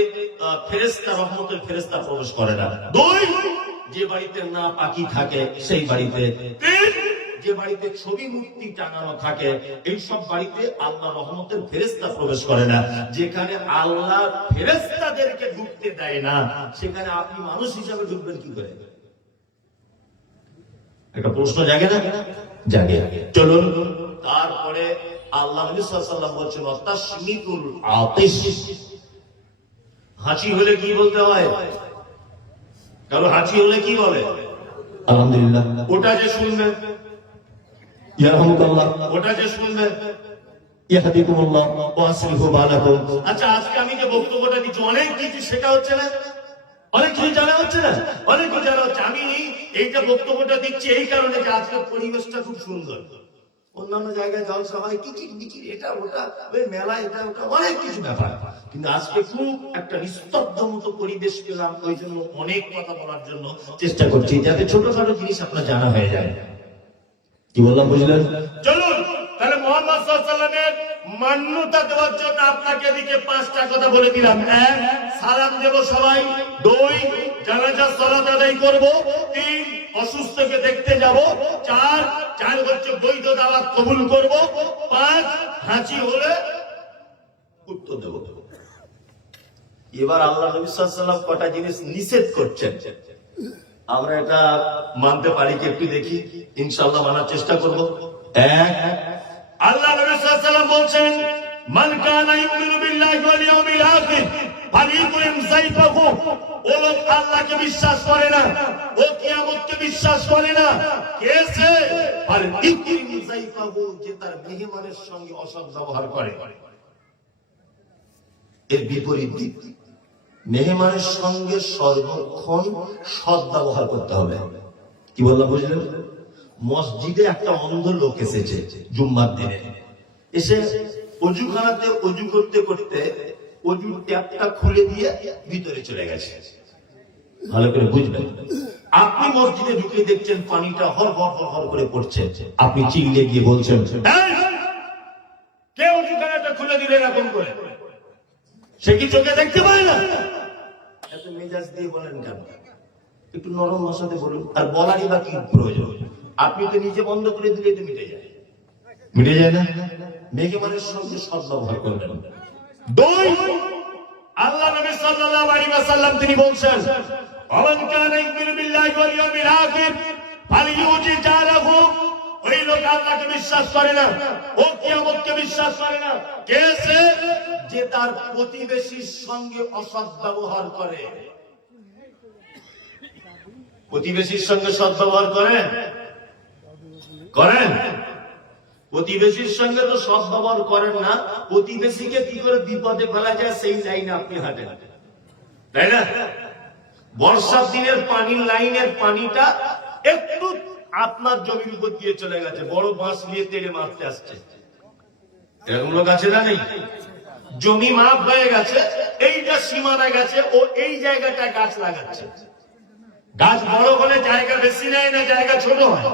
ফেরেশতা, রহমতের ফেরেশতা প্রবেশ করে না। 2, যে বাড়িতে না পাখি থাকে সেই বাড়িতে। 3, যে বাড়িতে ছবি মূর্তি টাঙানো থাকে, এইসব বাড়িতে আল্লাহ রহমতের ফেরেশতা প্রবেশ করে না। যেখানে আল্লাহ ফেরেশতাদেরকে ঢুকতে দেয় না, সেখানে আপনি মানুষ হিসাবে ঢুকবেন কি করে? একটা প্রশ্ন জাগে না? জাগে। চলুন তারপরে আল্লাহ নবী সাল্লাল্লাহু আলাইহি ওয়াসাল্লাম বলছেন তাশমিতুল আতিশ, হাঁচি হলে কি বলতে হয়? কারো হাঁচি হলে কি বলে? আলহামদুলিল্লাহ। ওটা যে শুনবেন, ইয়ারহামুকাল্লাহ, ওটা যে শুনবেন, ইয়াহদিকুমুল্লাহ ওয়া আসলিহু বালাকুম। আচ্ছা, আজকে আমি যে বক্তব্যটা দিচ্ছি, অনেক কিছু শেখা হচ্ছে না, অনেক কিছু জানা হচ্ছে না, অনেক কিছু জানা হচ্ছে। আমি এইটা বক্তব্যটা দিচ্ছি এই কারণে যে আজকের পরিবেশটা খুব সুন্দর, অন্যান্য জায়গায় জলসা হয় কিচির মিচির, এটা ওটা, ওই মেলা, এটা ওটা, অনেক কিছু ব্যাপার। কিন্তু আজকে খুব একটা নিস্তব্ধ মতো পরিবেশ পেলাম, ওই জন্য অনেক কথা বলার জন্য চেষ্টা করছি, যাতে ছোটখাটো জিনিস আপনার জানা হয়ে যায়। কি বললাম বুঝলেন? চলুন তাহলে মুহাম্মদ সাল্লাল্লাহু আলাইহি ওয়াসাল্লামের মান্যতা দেওয়ার জন্য আপনাকে এদিকে 5টা কথা বলে দিলাম। 1, সালাম দেব সবাই। 2, জানাজার সালাত আদায় করব। 3, অসুস্থকে দেখতে যাব। 4 হচ্ছে বৈধ দাওয়াত কবুল করব। 5, হাঁচি হলে উত্তর দেব। এবার আল্লাহ নবী সাল্লাল্লাহু আলাইহি ওয়াসাল্লাম কটা জিনিস নিষেধ করছেন, আমরা এটা মানতে পারি কি একটু দেখি, ইনশাআল্লাহ মানার চেষ্টা করব। 1, আল্লাহ নবী সাল্লাল্লাহু আলাইহি ওয়াসাল্লাম বলছেন, মান কানা ইউমিনু বিল্লাহি ওয়াল ইয়াউমিল আখির ফালিকুরিম যাইফাহু। ও লোক আল্লাহকে বিশ্বাস করে না, ও কিয়ামতকে বিশ্বাস করে না, কে সে? ফালিকুরিম যাইফাহু, যে তার মেহমানের সঙ্গে অসৎ ব্যবহার করে। এর বিপরীত দিক, মেহমানের সঙ্গে সর্বক্ষণ সৎ ব্যবহার করতে হবে। কি বললাম বুঝলেন? মসজিদে একটা অন্ধ লোক এসেছে জুম্মার দিনে, এসে অজুখানাতে অজু করতে করতে অজুর ট্যাপটা খুলে দিয়ে ভিতরে চলে গেছে। ভালো করে বুঝবেন, আপনি মসজিদে ঢুকে দেখছেন পানিটা হর হর হর হর করে পড়ছে, আপনি চিল্লে গিয়ে বলছেন, কে অজুখানাটা খুলে দিলে এরকম করে? সে কি চোখে দেখতে পারে না? এত মেজাজ দিয়ে বলেন কেন? একটু নরম ভাষাতে বলুন। আর বলারই বা কি প্রয়োজন? আপনি তো নিজে বন্ধ করে দিলে তো মিটে যায়, মিটে যায় না? মেহমানের সঙ্গে সৎ ব্যবহার করবেন। 2, আল্লাহ নবী সাল্লাল্লাহু আলাইহি ওয়াসাল্লাম তিনি বলছেন, মান কানা ইউমিনু বিল্লাহি ওয়াল ইয়াউমিল আখির ফালিউজি জালাহু। ওই লোক আল্লাহকে বিশ্বাস করে না, ও কিয়ামতকে বিশ্বাস করে না, কে সে? যে তার প্রতিবেশীর সঙ্গে অসৎ ব্যবহার করে। প্রতিবেশীর সঙ্গে সৎ ব্যবহার করেন? করেন? প্রতিবেশীর সঙ্গে তো সৎ ব্যবহার করেন না, প্রতিবেশীকে কি করে বিপদে ফেলা যায় সেই লাইনে আপনি হাঁটেন, তাই না? বর্ষার দিনের পানির লাইনের পানিটা একটু আপনার জমির উপর দিয়ে চলে গেছে, বড় বাঁশ নিয়ে তেড়ে মারতে আসছে, এরকম লোক আছে না? নেই? জমি মাপ হয়ে গেছে, এইটা সীমানা গেছে, ও এই জায়গাটায় গাছ লাগাচ্ছে। গাছ বড় হলে জায়গা বেশি নেয় না, জায়গা ছোট হয়,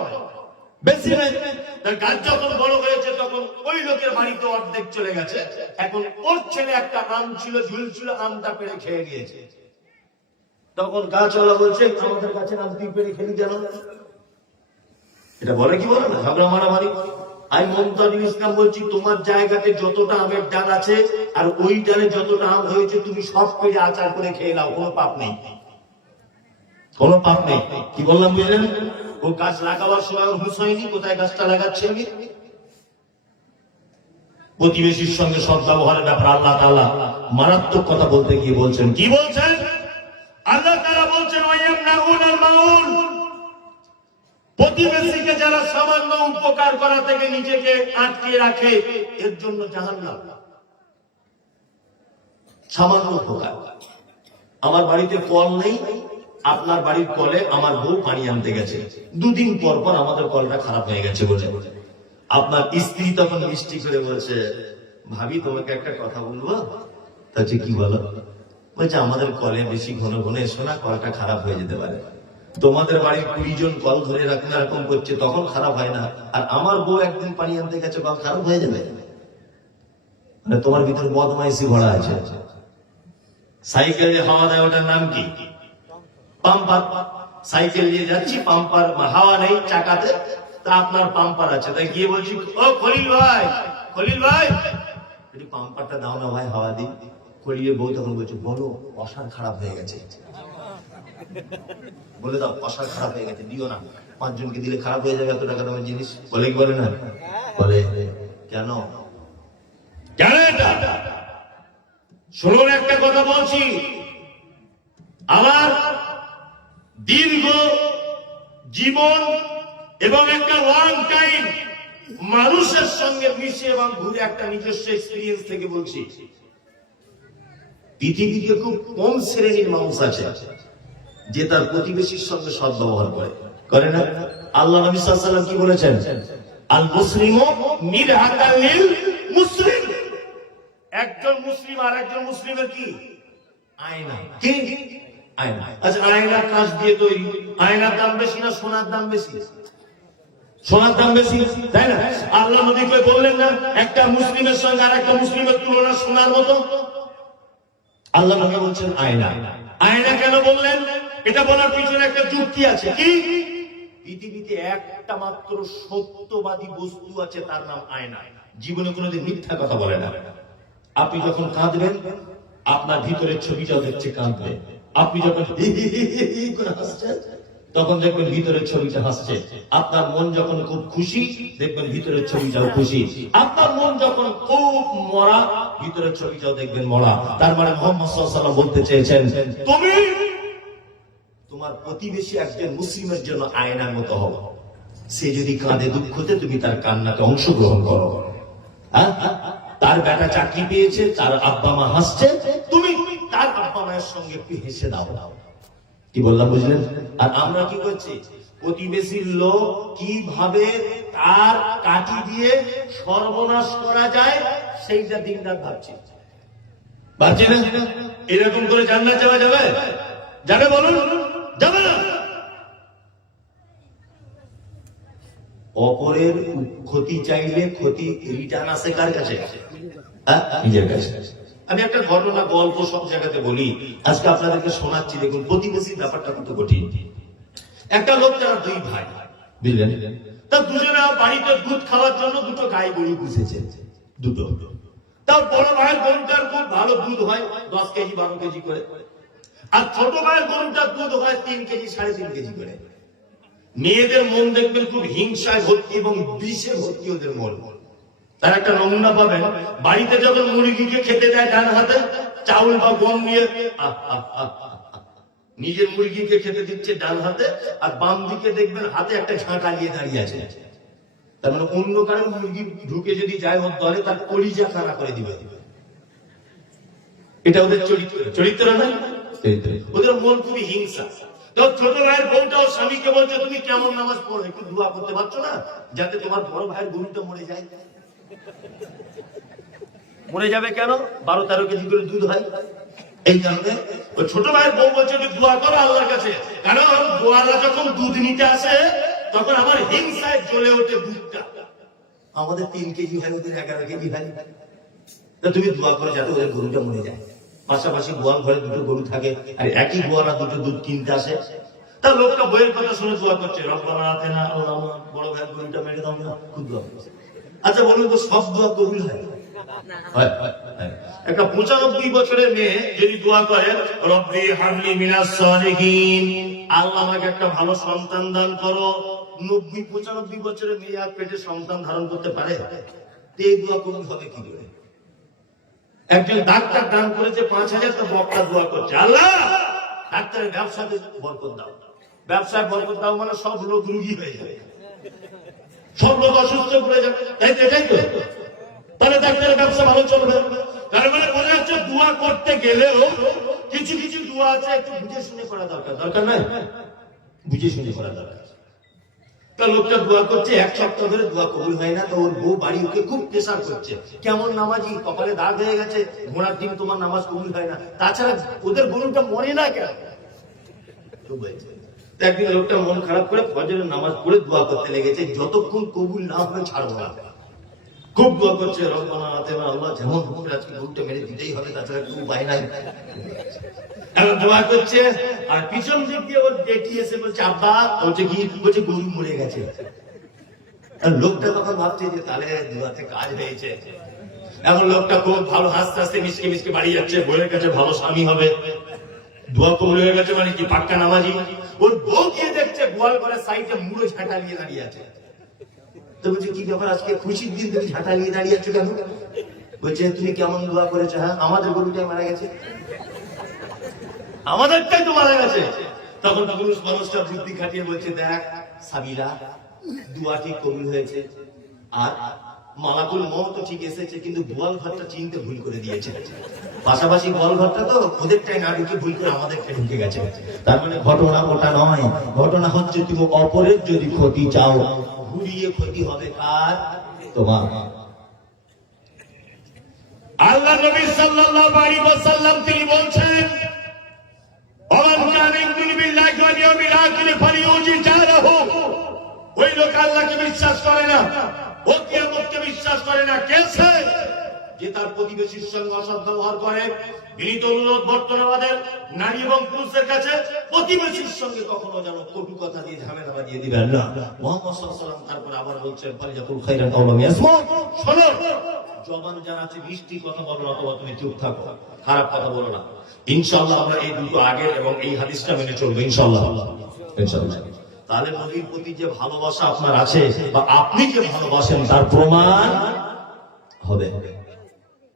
বেশি নেয়। গাছ যখন বড় হয়েছে তখন ওই লোকের বাড়িতে অর্ধেক চলে গেছে, এখন ওর ছেলে একটা আম ছিল, ঝুলছিল, আমটা পেরে খেয়ে নিয়েছে। তখন গাছওয়ালা বলছে, আমাদের গাছের আম তুই পেরে খেলি কেন? এটা বলে কি বলে না, ঝগড়া মারামারি। আমি মমতাজুল ইসলাম বলছি, তোমার জায়গাতে যতটা আমের ডাল আছে আর ওই ডালে যতটা আম হয়েছে তুমি সব পেরে আচার করে খেয়ে নাও, কোনো পাপ নেই, কোনো পাপ নেই। কি বললাম বুঝলেন? ও গাছ লাগাবার সময় হুঁশ হয়নি, কোথায় গাছটা লাগাচ্ছে আমি। প্রতিবেশীর সঙ্গে সৎ ব্যবহারের ব্যাপারে আল্লাহ তাআলা মারাত্মক কথা বলতে গিয়ে বলছেন, কি বলছেন? আল্লাহ তাআলা বলছেন, ওয়ায়ামনাউনাল মাউন। প্রতিবেশীকে যারা সামান্য উপকার করা থেকে নিজেকে আটকে রাখে, এর জন্য জাহান্নাম। সামান্য উপকার। আমার বাড়িতে কল নেই, আপনার বাড়ির কলে আমার বউ পানি আনতে গেছে, 2 দিন পর পর আমাদের কলটা খারাপ হয়ে গেছে বলে আপনার স্ত্রী তখন মিষ্টি করে বলছে, ভাবি তোমাকে একটা কথা বলবো। তাহলে কি বলো? বলছে, আমাদের কলে বেশি ঘন ঘন এসো না, কলটা খারাপ হয়ে যেতে পারে। তোমাদের বাড়ির 20 জন কল ধরে রাখুন এরকম করছে, তখন খারাপ হয় না, আর আমার বউ একদিন পানি আনতে গেছে, কল খারাপ হয়ে যাবে? মানে তোমার ভিতর বদমাইশি ভরা আছে। সাইকেল যে হাওয়া দেয় ওটার নাম কি? পাম্পার। সাইকেল নিয়ে যাচ্ছি, পাম্পার হাওয়া নেই চাকাতে, তা আপনার পাম্পার আছে, তাই গিয়ে বলছি, ও খলিল ভাই, খলিল ভাই একটু পাম্পারটা দাও না ভাই, হাওয়া দিই। খলিলের বউ তখন বলছে, বলো অসার খারাপ হয়ে গেছে। বলে দাও অসার খারাপ হয়ে গেছে, দিও না, 5 জনকে দিলে খারাপ হয়ে যাবে, এত টাকা দামের জিনিস। বলে কি বলে না? বলে কেন? কেন এটা? শুনুন, একটা কথা বলছি, আমার দীর্ঘ জীবন এবং একটা লং টাইম মানুষের সঙ্গে মিশে এবং ঘুরে একটা নিজস্ব এক্সপিরিয়েন্স থেকে বলছি, পৃথিবীতে খুব কম শ্রেণীর মানুষ আছে যে তার প্রতিবেশীর সঙ্গে সদ্ব্যবহার করে না। আল্লাহ নবী সাল্লাল্লাহু আলাইহি ওয়াসাল্লাম কি বলেছেন? আল মুসলিমু মিরহাতাল লিল মুসলিম, একজন মুসলিম আর একজন মুসলিমের কি আয়না। কি আয়না? আচ্ছা, আয়নার কাঁচ দিয়ে তৈরি, আয়নার দাম বেশি না সোনার দাম বেশি? সোনার দাম বেশি, তাই না? আল্লাহ নবী কই বললেন না একটা মুসলিমের সঙ্গে আর একটা মুসলিমের তুলনা সোনার মতো? আল্লাহ নবী বলছেন আয়না। আয়না কেন বললেন? এটা বলার পিছনে একটা যুক্তি আছে। কি? পৃথিবীতে একটা মাত্র সত্যবাদী বস্তু আছে, তার নাম আয়না। জীবনে কোনোদিন মিথ্যা কথা বলে না। আপনি যখন কাঁদবেন আপনার ভিতরের ছবিটাও দেখছে কাঁদবে, আপনি যখন হি হি হি হি হি করে হাসছেন তখন দেখবেন ভিতরের ছবিটা হাসছে। আপনার মন যখন খুব খুশি দেখবেন ভিতরের ছবিটাও খুশি। আপনার মন যখন খুব মরা ভিতরের ছবিটাও দেখবেন মরা। তার মানে মুহাম্মদ সাল্লাল্লাহু আলাইহি ওয়াসাল্লাম বলতে চেয়েছেন তুমি তোমার প্রতিবেশী একজন মুসলিমের জন্য আয়নার মতো হও। সে যদি কাঁদে দুঃখতে তুমি তার কান্নাতে অংশগ্রহণ করো। হ্যাঁ, তার বেটা চাকরি পেয়েছে, তার আব্বা মা হাসছে, তুমি তার আব্বা মায়ের সঙ্গে একটু হেসে দাও। কি বললাম বুঝলেন? আর আমরা কি করছি? প্রতিবেশীর লোক কিভাবে তার কাঠি দিয়ে সর্বনাশ করা যায় সেইটা দিনরাত ভাবছি। ভাবছি না? এরকম করে জান্নাত যাওয়া যাবে? যাবে বলুন? যাবে না। অপরের ক্ষতি চাইলে ক্ষতি রিটার্ন আসে কার কাছে? নিজের কাছে। আমি একটা ঘটনা গল্প সব জায়গাতে বলি, আজকে আপনাদেরকে শোনাচ্ছি। দেখুন প্রতিবেশীর ব্যাপারটা কত কঠিন। একটা লোক, তারা দুই ভাই, বুঝলেন? তা দুজনে বাড়িতে দুধ খাওয়ার জন্য দুটো গাই গরু পুষেছে, দুটো। তার বড় ভাইয়ের গরুটার খুব ভালো দুধ হয়, 10 কেজি 12 কেজি করে। আর ছোট ভাইয়ের গরুটার দুধ হয় 3 কেজি 3.5 কেজি করে। মেয়েদের মন দেখবেন খুব হিংসায় ভর্তি এবং বিষে ভর্তি ওদের মন। তার একটা নমুনা পাবেন, বাড়িতে যখন মুরগিকে খেতে দেয় ডান হাতে চাউল বা গম নিয়ে, নিজের মুরগিকে খেতে দিচ্ছে ডান হাতে, আর বাম দিকে দেখবেন হাতে একটা ঝাঁটা নিয়ে দাঁড়িয়ে আছে। তার মানে অন্য কারো মুরগি ঢুকে যদি যায় ওর দলে, তার কলিজা খাড়া করে দিবে। এটা ওদের চরিত্র। চরিত্র না? ওদের মন খুবই হিংসা। ছোট ভাইয়ের বউটাও স্বামীকে বলছে তুমি কেমন নামাজ পড়ো, একটু দোয়া করতে পারছো না যাতে তোমার বড় ভাইয়ের গরুটা মরে যায়? মরে যাবে কেন? 12-13 কেজি করে দুধ হয়। এই কারণে ওই ছোট ভাইয়ের বউ বলছে একটু দোয়া করো আল্লাহর কাছে, কারণ দোয়ারা যখন দুধ নিতে আসে তখন আমার হিংসায় জ্বলে ওঠে দুধটা। আমাদের 3 কেজি হয়, ওদের 11 কেজি হয়। তুমি দোয়া করো যাতে ওদের গরুটা মরে যায়। পাশাপাশি গোয়াল ঘরে দুটো গরু থাকে, আর একই গোয়ালা দুটো দুধ কিনতে আসে। তার লোকটা বইয়ের কথা শুনে দোয়া করছে, রব্বানা আতিনা, আল্লাহ আমার বড় ভাইয়ের গরুটা মেরে দাও না, খুব দোয়া করছে। আচ্ছা বলুন তো, সব দোয়া কবুল হয়? একটা 95 বছরের মেয়ে যদি দোয়া করে রব্বি হাবলি মিনাস সালিহিন, আল্লাহ আমাকে একটা ভালো সন্তান দান করো, 95 বছরের মেয়ে আর পেটে সন্তান ধারণ করতে পারে? এই দোয়া কবুল হবে কি করে? একজন ডাক্তার দান করেছে 5000, তো বক্তা দোয়া করছে আল্লাহ ডাক্তারের ব্যবসাতে বরকত দাও। ব্যবসায় বরকত দাও মানে সব লোক রুগী হয়ে যাবে, সব লোক অসুস্থ হয়ে যাবে, তাই তো? তাহলে ডাক্তারের ব্যবসা ভালো চলবে। তার মানে বোঝা যাচ্ছে দোয়া করতে গেলেও কিছু কিছু দোয়া আছে একটু বুঝে শুনে করা দরকার। দরকার নাই? বুঝে শুনে করা দরকার। তা লোকটা দোয়া করছে, 1 সপ্তাহ ধরে দোয়া কবুল হয় না। তো ওর বউ বাড়ি ওকে খুব প্রেসার করছে, কেমন নামাজি, কপালে দাগ হয়ে গেছে, ঘোড়ার দিন তোমার নামাজ কবুল হয় না। তাছাড়া ওদের গরুটা মরে না কেন? একদিন লোকটা মন খারাপ করে ফজরের নামাজ পড়ে দোয়া করতে লেগেছে, যতক্ষণ কবুল না হবে ছাড়বো না। খুব দোয়া করছে, রব্বানা আতিনা, আল্লাহ যেমন হোক আজকে গরুটা মেরে দিতেই হবে, তাছাড়া কেউ উপায় নাই। এখন দোয়া করছে, আর পিছন দিক দিয়ে ওর বেটি এসে বলছে আব্বা, বলছে কি? বলছে গরু মরে গেছে। আর লোকটা তখন ভাবছে যে তাহলে দোয়াতে কাজ হয়েছে। এখন লোকটা খুব ভালো হাসতে হাসতে মিশকে মিশকে বাড়ি যাচ্ছে, বউয়ের কাছে ভালো স্বামী হবে, দোয়া কবুল হয়ে গেছে মানে কি পাক্কা নামাজি। ওর বউ গিয়ে দেখছে গোয়াল ঘরের সাইডে মুড়ো ঝাঁটা নিয়ে দাঁড়িয়ে আছে। তো বলছে কি ব্যাপার, আজকে খুশির দিন তুমি ঝাঁটা নিয়ে দাঁড়িয়ে আছো কেন? বলছে তুমি কেমন দোয়া করেছো? হ্যাঁ, আমাদের গরুটাই মারা গেছে। আমাদেরটাই তো মারা গেছে। তখন পুরুষ মানুষটা বুদ্ধি খাটিয়ে বলছে, দেখ সাবিরা, দোয়া ঠিক কবুল হয়েছে, আর মালাকুল মওত ঠিক এসেছে, কিন্তু গোয়াল ঘরটা চিনতে ভুল করে দিয়েছে। পাশাপাশি গোয়াল ঘরটা তো ওদেরটাই না ঢুকে ভুল করে আমাদেরটা ঢুকে গেছে। তার মানে ঘটনা ওটা নয়, ঘটনা হচ্ছে তুমি অপরের যদি ক্ষতি চাও ঘুরিয়ে ক্ষতি হবে কার? তোমার। আল্লাহ নবী সাল্লাল্লাহু আলাইহি ওয়াসাল্লাম তিনি বলছেন, ওমান কানা ইউমিনু বিল্লাহি ওয়াল ইয়াউমিল আখির ফালিউজি জারাহু। ওই লোক আল্লাহকে বিশ্বাস করে না, ও কিয়ামতকে বিশ্বাস করে না, কেছে যে তার প্রতিবেশীর সঙ্গে অসৎ ব্যবহার করে। বিনীত অনুরোধ বর্তমানের নারী এবং পুরুষের কাছে, প্রতিবেশীর সঙ্গে কখনো যেন কটু কথা দিয়ে ঝামেলা বাজিয়ে দিবেন না। মুহাম্মদ সাল্লাল্লাহু আলাইহি ওয়াসাল্লাম তারপর আবার বলছেন, ফালিয়াকুল খাইরান আও লাম ইয়াসমুত। শোনো, জবান যার আছে মিষ্টি কথা বলো, অথবা তুমি চুপ থাকো, খারাপ কথা বলো না। ইনশাআল্লাহ আমরা এই দুটো আগের এবং এই হাদিসটা মেনে চলবো ইনশাআল্লাহ। ইনশাআল্লাহ। তাহলে নবীর প্রতি যে ভালোবাসা আপনার আছে বা আপনি যে ভালোবাসেন তার প্রমাণ হবে।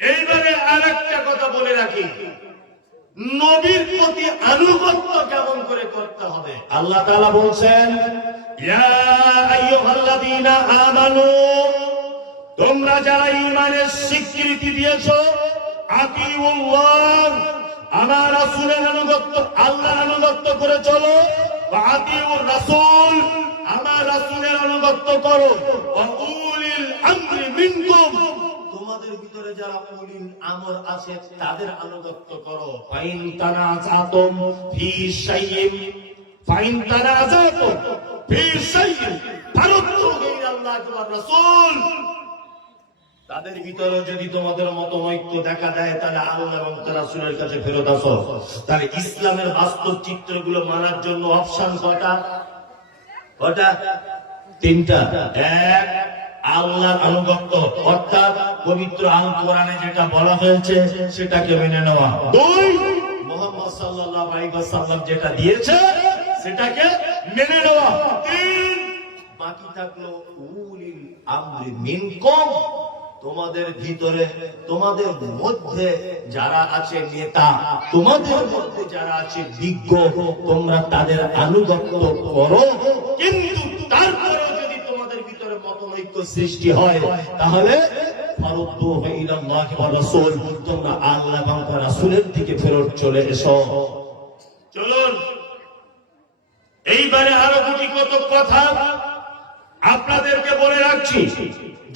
এইবারে আরেকটা কথা বলে রাখি, নবীর প্রতি আনুগত্য কেমন করে করতে হবে। আল্লাহ তাআলা বলছেন, ইয়া আইয়ুহাল্লাযীনা আমানু, তোমরা যারা ঈমানের স্বীকৃতি দিয়েছো, আতিউল্লাহ, আমার রাসূলের আনুগত্য, আল্লাহর আনুগত্য করে চলো, ওয়া আতিউর রাসূল, আমার রাসূলের আনুগত্য করো, ওয়া উলিল আমরি মিনকুম, তোমাদের ভিতরে যারা উলিল আমর আছে তাদের আনুগত্য করো। ফাইন তানাজাতুম ফি শাইইন, ফাইন তানাজাতুম ফি শাইইন ফারুদ্দুহু ইলাল্লাহি ওয়া রাসূল, তাদের ভিতরে যদি তোমাদের মতৈক্য দেখা দেয় তাহলে আল্লাহ এবং তার রাসূলের কাছে ফেরত আসো। তাহলে ইসলামের বাস্তব চিত্রগুলো মানার জন্য অপশন কয়টা? কয়টা? তিনটা। এক, আল্লাহর আনুগত্য, অর্থাৎ পবিত্র আল কোরআনে যেটা বলা হয়েছে সেটাকে মেনে নেওয়া। দুই, মুহাম্মদ সাল্লাল্লাহু আলাইহি ওয়াসাল্লাম যেটা দিয়েছে সেটাকে মেনে নেওয়া। তিন, বাকি থাকলো উলিল আমরি মিনকুম, তোমাদের ভিতরে, তোমাদের মধ্যে যারা আছে নেতা, তোমাদের মধ্যে যারা আছে বিজ্ঞ, তোমরা তাদের আনুগত্য করো। কিন্তু তারপরেও যদি তোমাদের ভিতরে মতৈক্য সৃষ্টি হয় তাহলে ফারুদ্দুহু ইলাল্লাহি ওয়া রাসূল, তোমরা আল্লাহ এবং তার রাসূলের দিকে ফেরত চলে এসো। চলুন এইবারে আরো দুটি কত কথা আপনাদেরকে বলে রাখছি।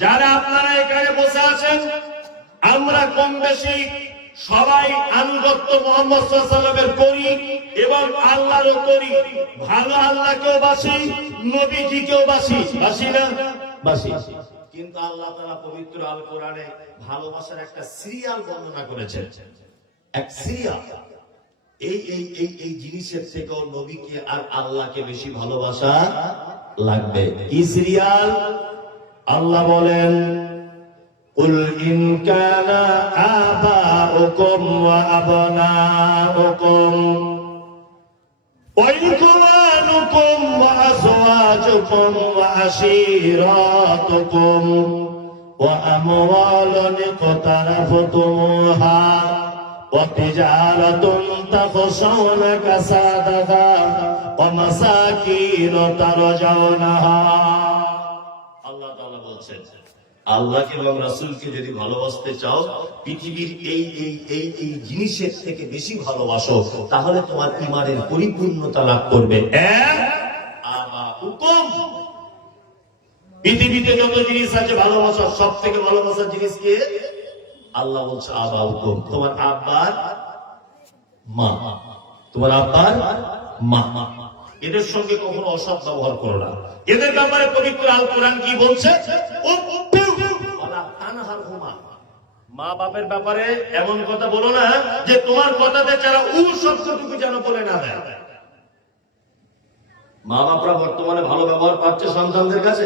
যারা আপনারা এখানে বসে আছেন, আমরা কম বেশি সবাই আনুগত্য মুহাম্মদ সাল্লাল্লাহু আলাইহি ওয়াসাল্লামের করি এবং আল্লাহরও করি। ভালো আল্লাহকেও বাসি, নবীজিকেও বাসি, বাসি না? বাসি। কিন্তু আল্লাহ তাআলা পবিত্র আল কোরআনে ভালোবাসার একটা সিরিয়াল বর্ণনা করেছেন। এক সিরিয়াল, এই এই এই এই জিনিসের থেকেও নবীকে আর আল্লাহকে বেশি ভালোবাসা লাগবে। কি সিরিয়াল? আল্লাহ বলেন, কুল ইন কানা আবাউকুম ওয়া আবনাউকুম ওয়া ইখওয়ানুকুম ওয়া আযওয়াজুকুম ওয়া আশীরাতুকুম ওয়া আমওয়ালুন ইকতারাফতুমুহা ওয়া তিজারাতুন তাখশাউনা কাসাদাহা ওয়া মাসাকিন তারজাউনাহা। আল্লাহ তাআলা বলছেন, আল্লাহকে এবং রাসূলকে যদি ভালোবাসতে চাও, পৃথিবীর এই এই এই এই জিনিসের থেকে বেশি ভালোবাসো, তাহলে তোমার ঈমানের পরিপূর্ণতা লাভ করবে। এক, আবাউকুম, পৃথিবীতে যত জিনিস আছে ভালোবাসার সব থেকে ভালোবাসার জিনিস কি? আল্লাহ বলছে আবাউকুম, তোমার আব্বার মা, তোমার আব্বার মা, এদের সঙ্গে কখনো অসৎ ব্যবহার করো না। এদের ব্যাপারে পবিত্র আল কোরআন কি বলছে? মা বাপের ব্যাপারে এমন কথা বলো না যে তোমার কথাতে যারা শব্দটুকু যেন বলে না দেয়। মা বাপরা বর্তমানে ভালো ব্যবহার পাচ্ছে সন্তানদের কাছে,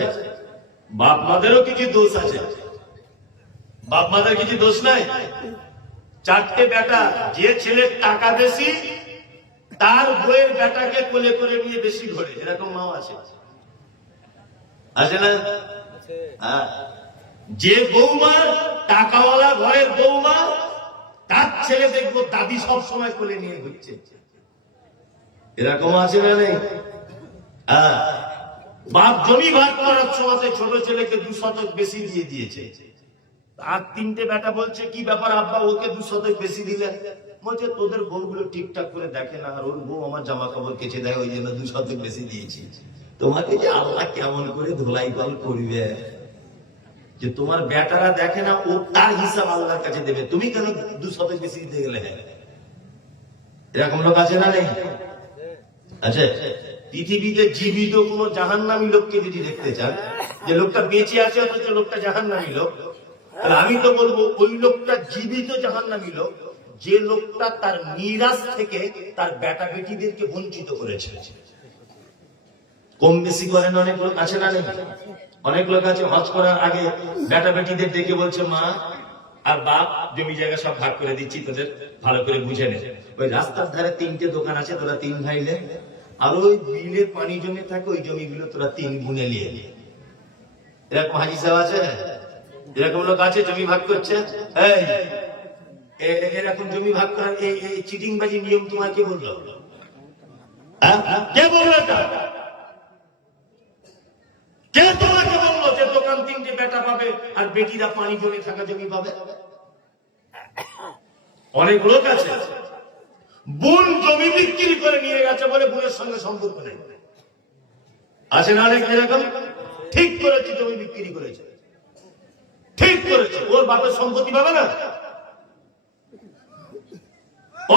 বাপ মাদেরও কিছু দোষ আছে। বাপ মাদের কিছু দোষ নাই। চারটে বেটা, যে ছেলের টাকা বেশি তার বইয়ের বেটাকে কোলে করে নিয়ে বেশি ঘোরে, এরকম মাও আছে, আছে না? হ্যাঁ, যে বৌমা টাকাওয়ালা ঘরের বৌমা, তার ছেলে দেখবো দাদি সব সময় কোলে নিয়ে ঘুরছে, এরকম আছে না? নেই? হ্যাঁ, বাপ জমি ভাগ করার সময় ছোট ছেলেকে 2 শতক বেশি দিয়ে দিয়েছে। আর 3টে বেটা বলছে, কি ব্যাপার আব্বা, ওকে 2 শতক বেশি দিলেন? বলছে, তোদের বউগুলো ঠিকঠাক করে দেখে না, আর ওর বউ আমার জামা কাপড় কেচে দেয়, ওই জন্য 2 শতক বেশি দিয়েছি। তোমাকে যে আল্লাহ কেমন করে ধোলাই কল করবে, যে তোমার বেটারা দেখে না, ও তার হিসাব আল্লাহর কাছে দেবে, তুমি কেন 200 বেশি দিতে গেলে? হ্যাঁ, এরকম লোক আছে না নেই? আচ্ছা, পৃথিবীতে জীবিত কোন জাহান্নামী লোককে যদি দেখতে চান, যে লোকটা বেঁচে আছে অথচ লোকটা জাহান্নামী লোক, তাহলে আমি তো বলবো ওই লোকটা জীবিত জাহান্নামী লোক, যে লোকটা তার মিরাজ থেকে তার বেটা বেটিদেরকে বঞ্চিত করেছে। কম বেশি করেন অনেক লোক আছে না নেই? অনেক লোক আছে হজ করার আগে বেটা বেটিদের ডেকে বলছে, মা আর বাপ জমি জায়গা সব ভাগ করে দিচ্ছি, তোদের ভালো করে বুঝে নে। ওই রাস্তার ধারে 3টে দোকান আছে, তোরা 3 ভাই নে, আর ওই বিলের পানি জমে থাকে, ওই জমিগুলো তোরা 3 গুণে নিয়ে নে। এরকম হাজি সাহেব আছে, এরকম লোক আছে জমি ভাগ করছে। এরকম জমি ভাগ করার এই চিটিংবাজি নিয়ম তোমার কে বললো? কে বললো এটা? কে তোমাকে বললো যে দোকান 3টে বেটা পাবে আর বেটিরা পানি জমে থাকা জমি পাবে? অনেক লোক আছে বোন জমি বিক্রি করে নিয়ে গেছে বলে বোনের সঙ্গে সম্পর্ক নেই। আছে না অনেক এরকম? ঠিক করেছে, জমি বিক্রি করেছে, ঠিক করেছে, ওর বাপের সম্পত্তি পাবে না।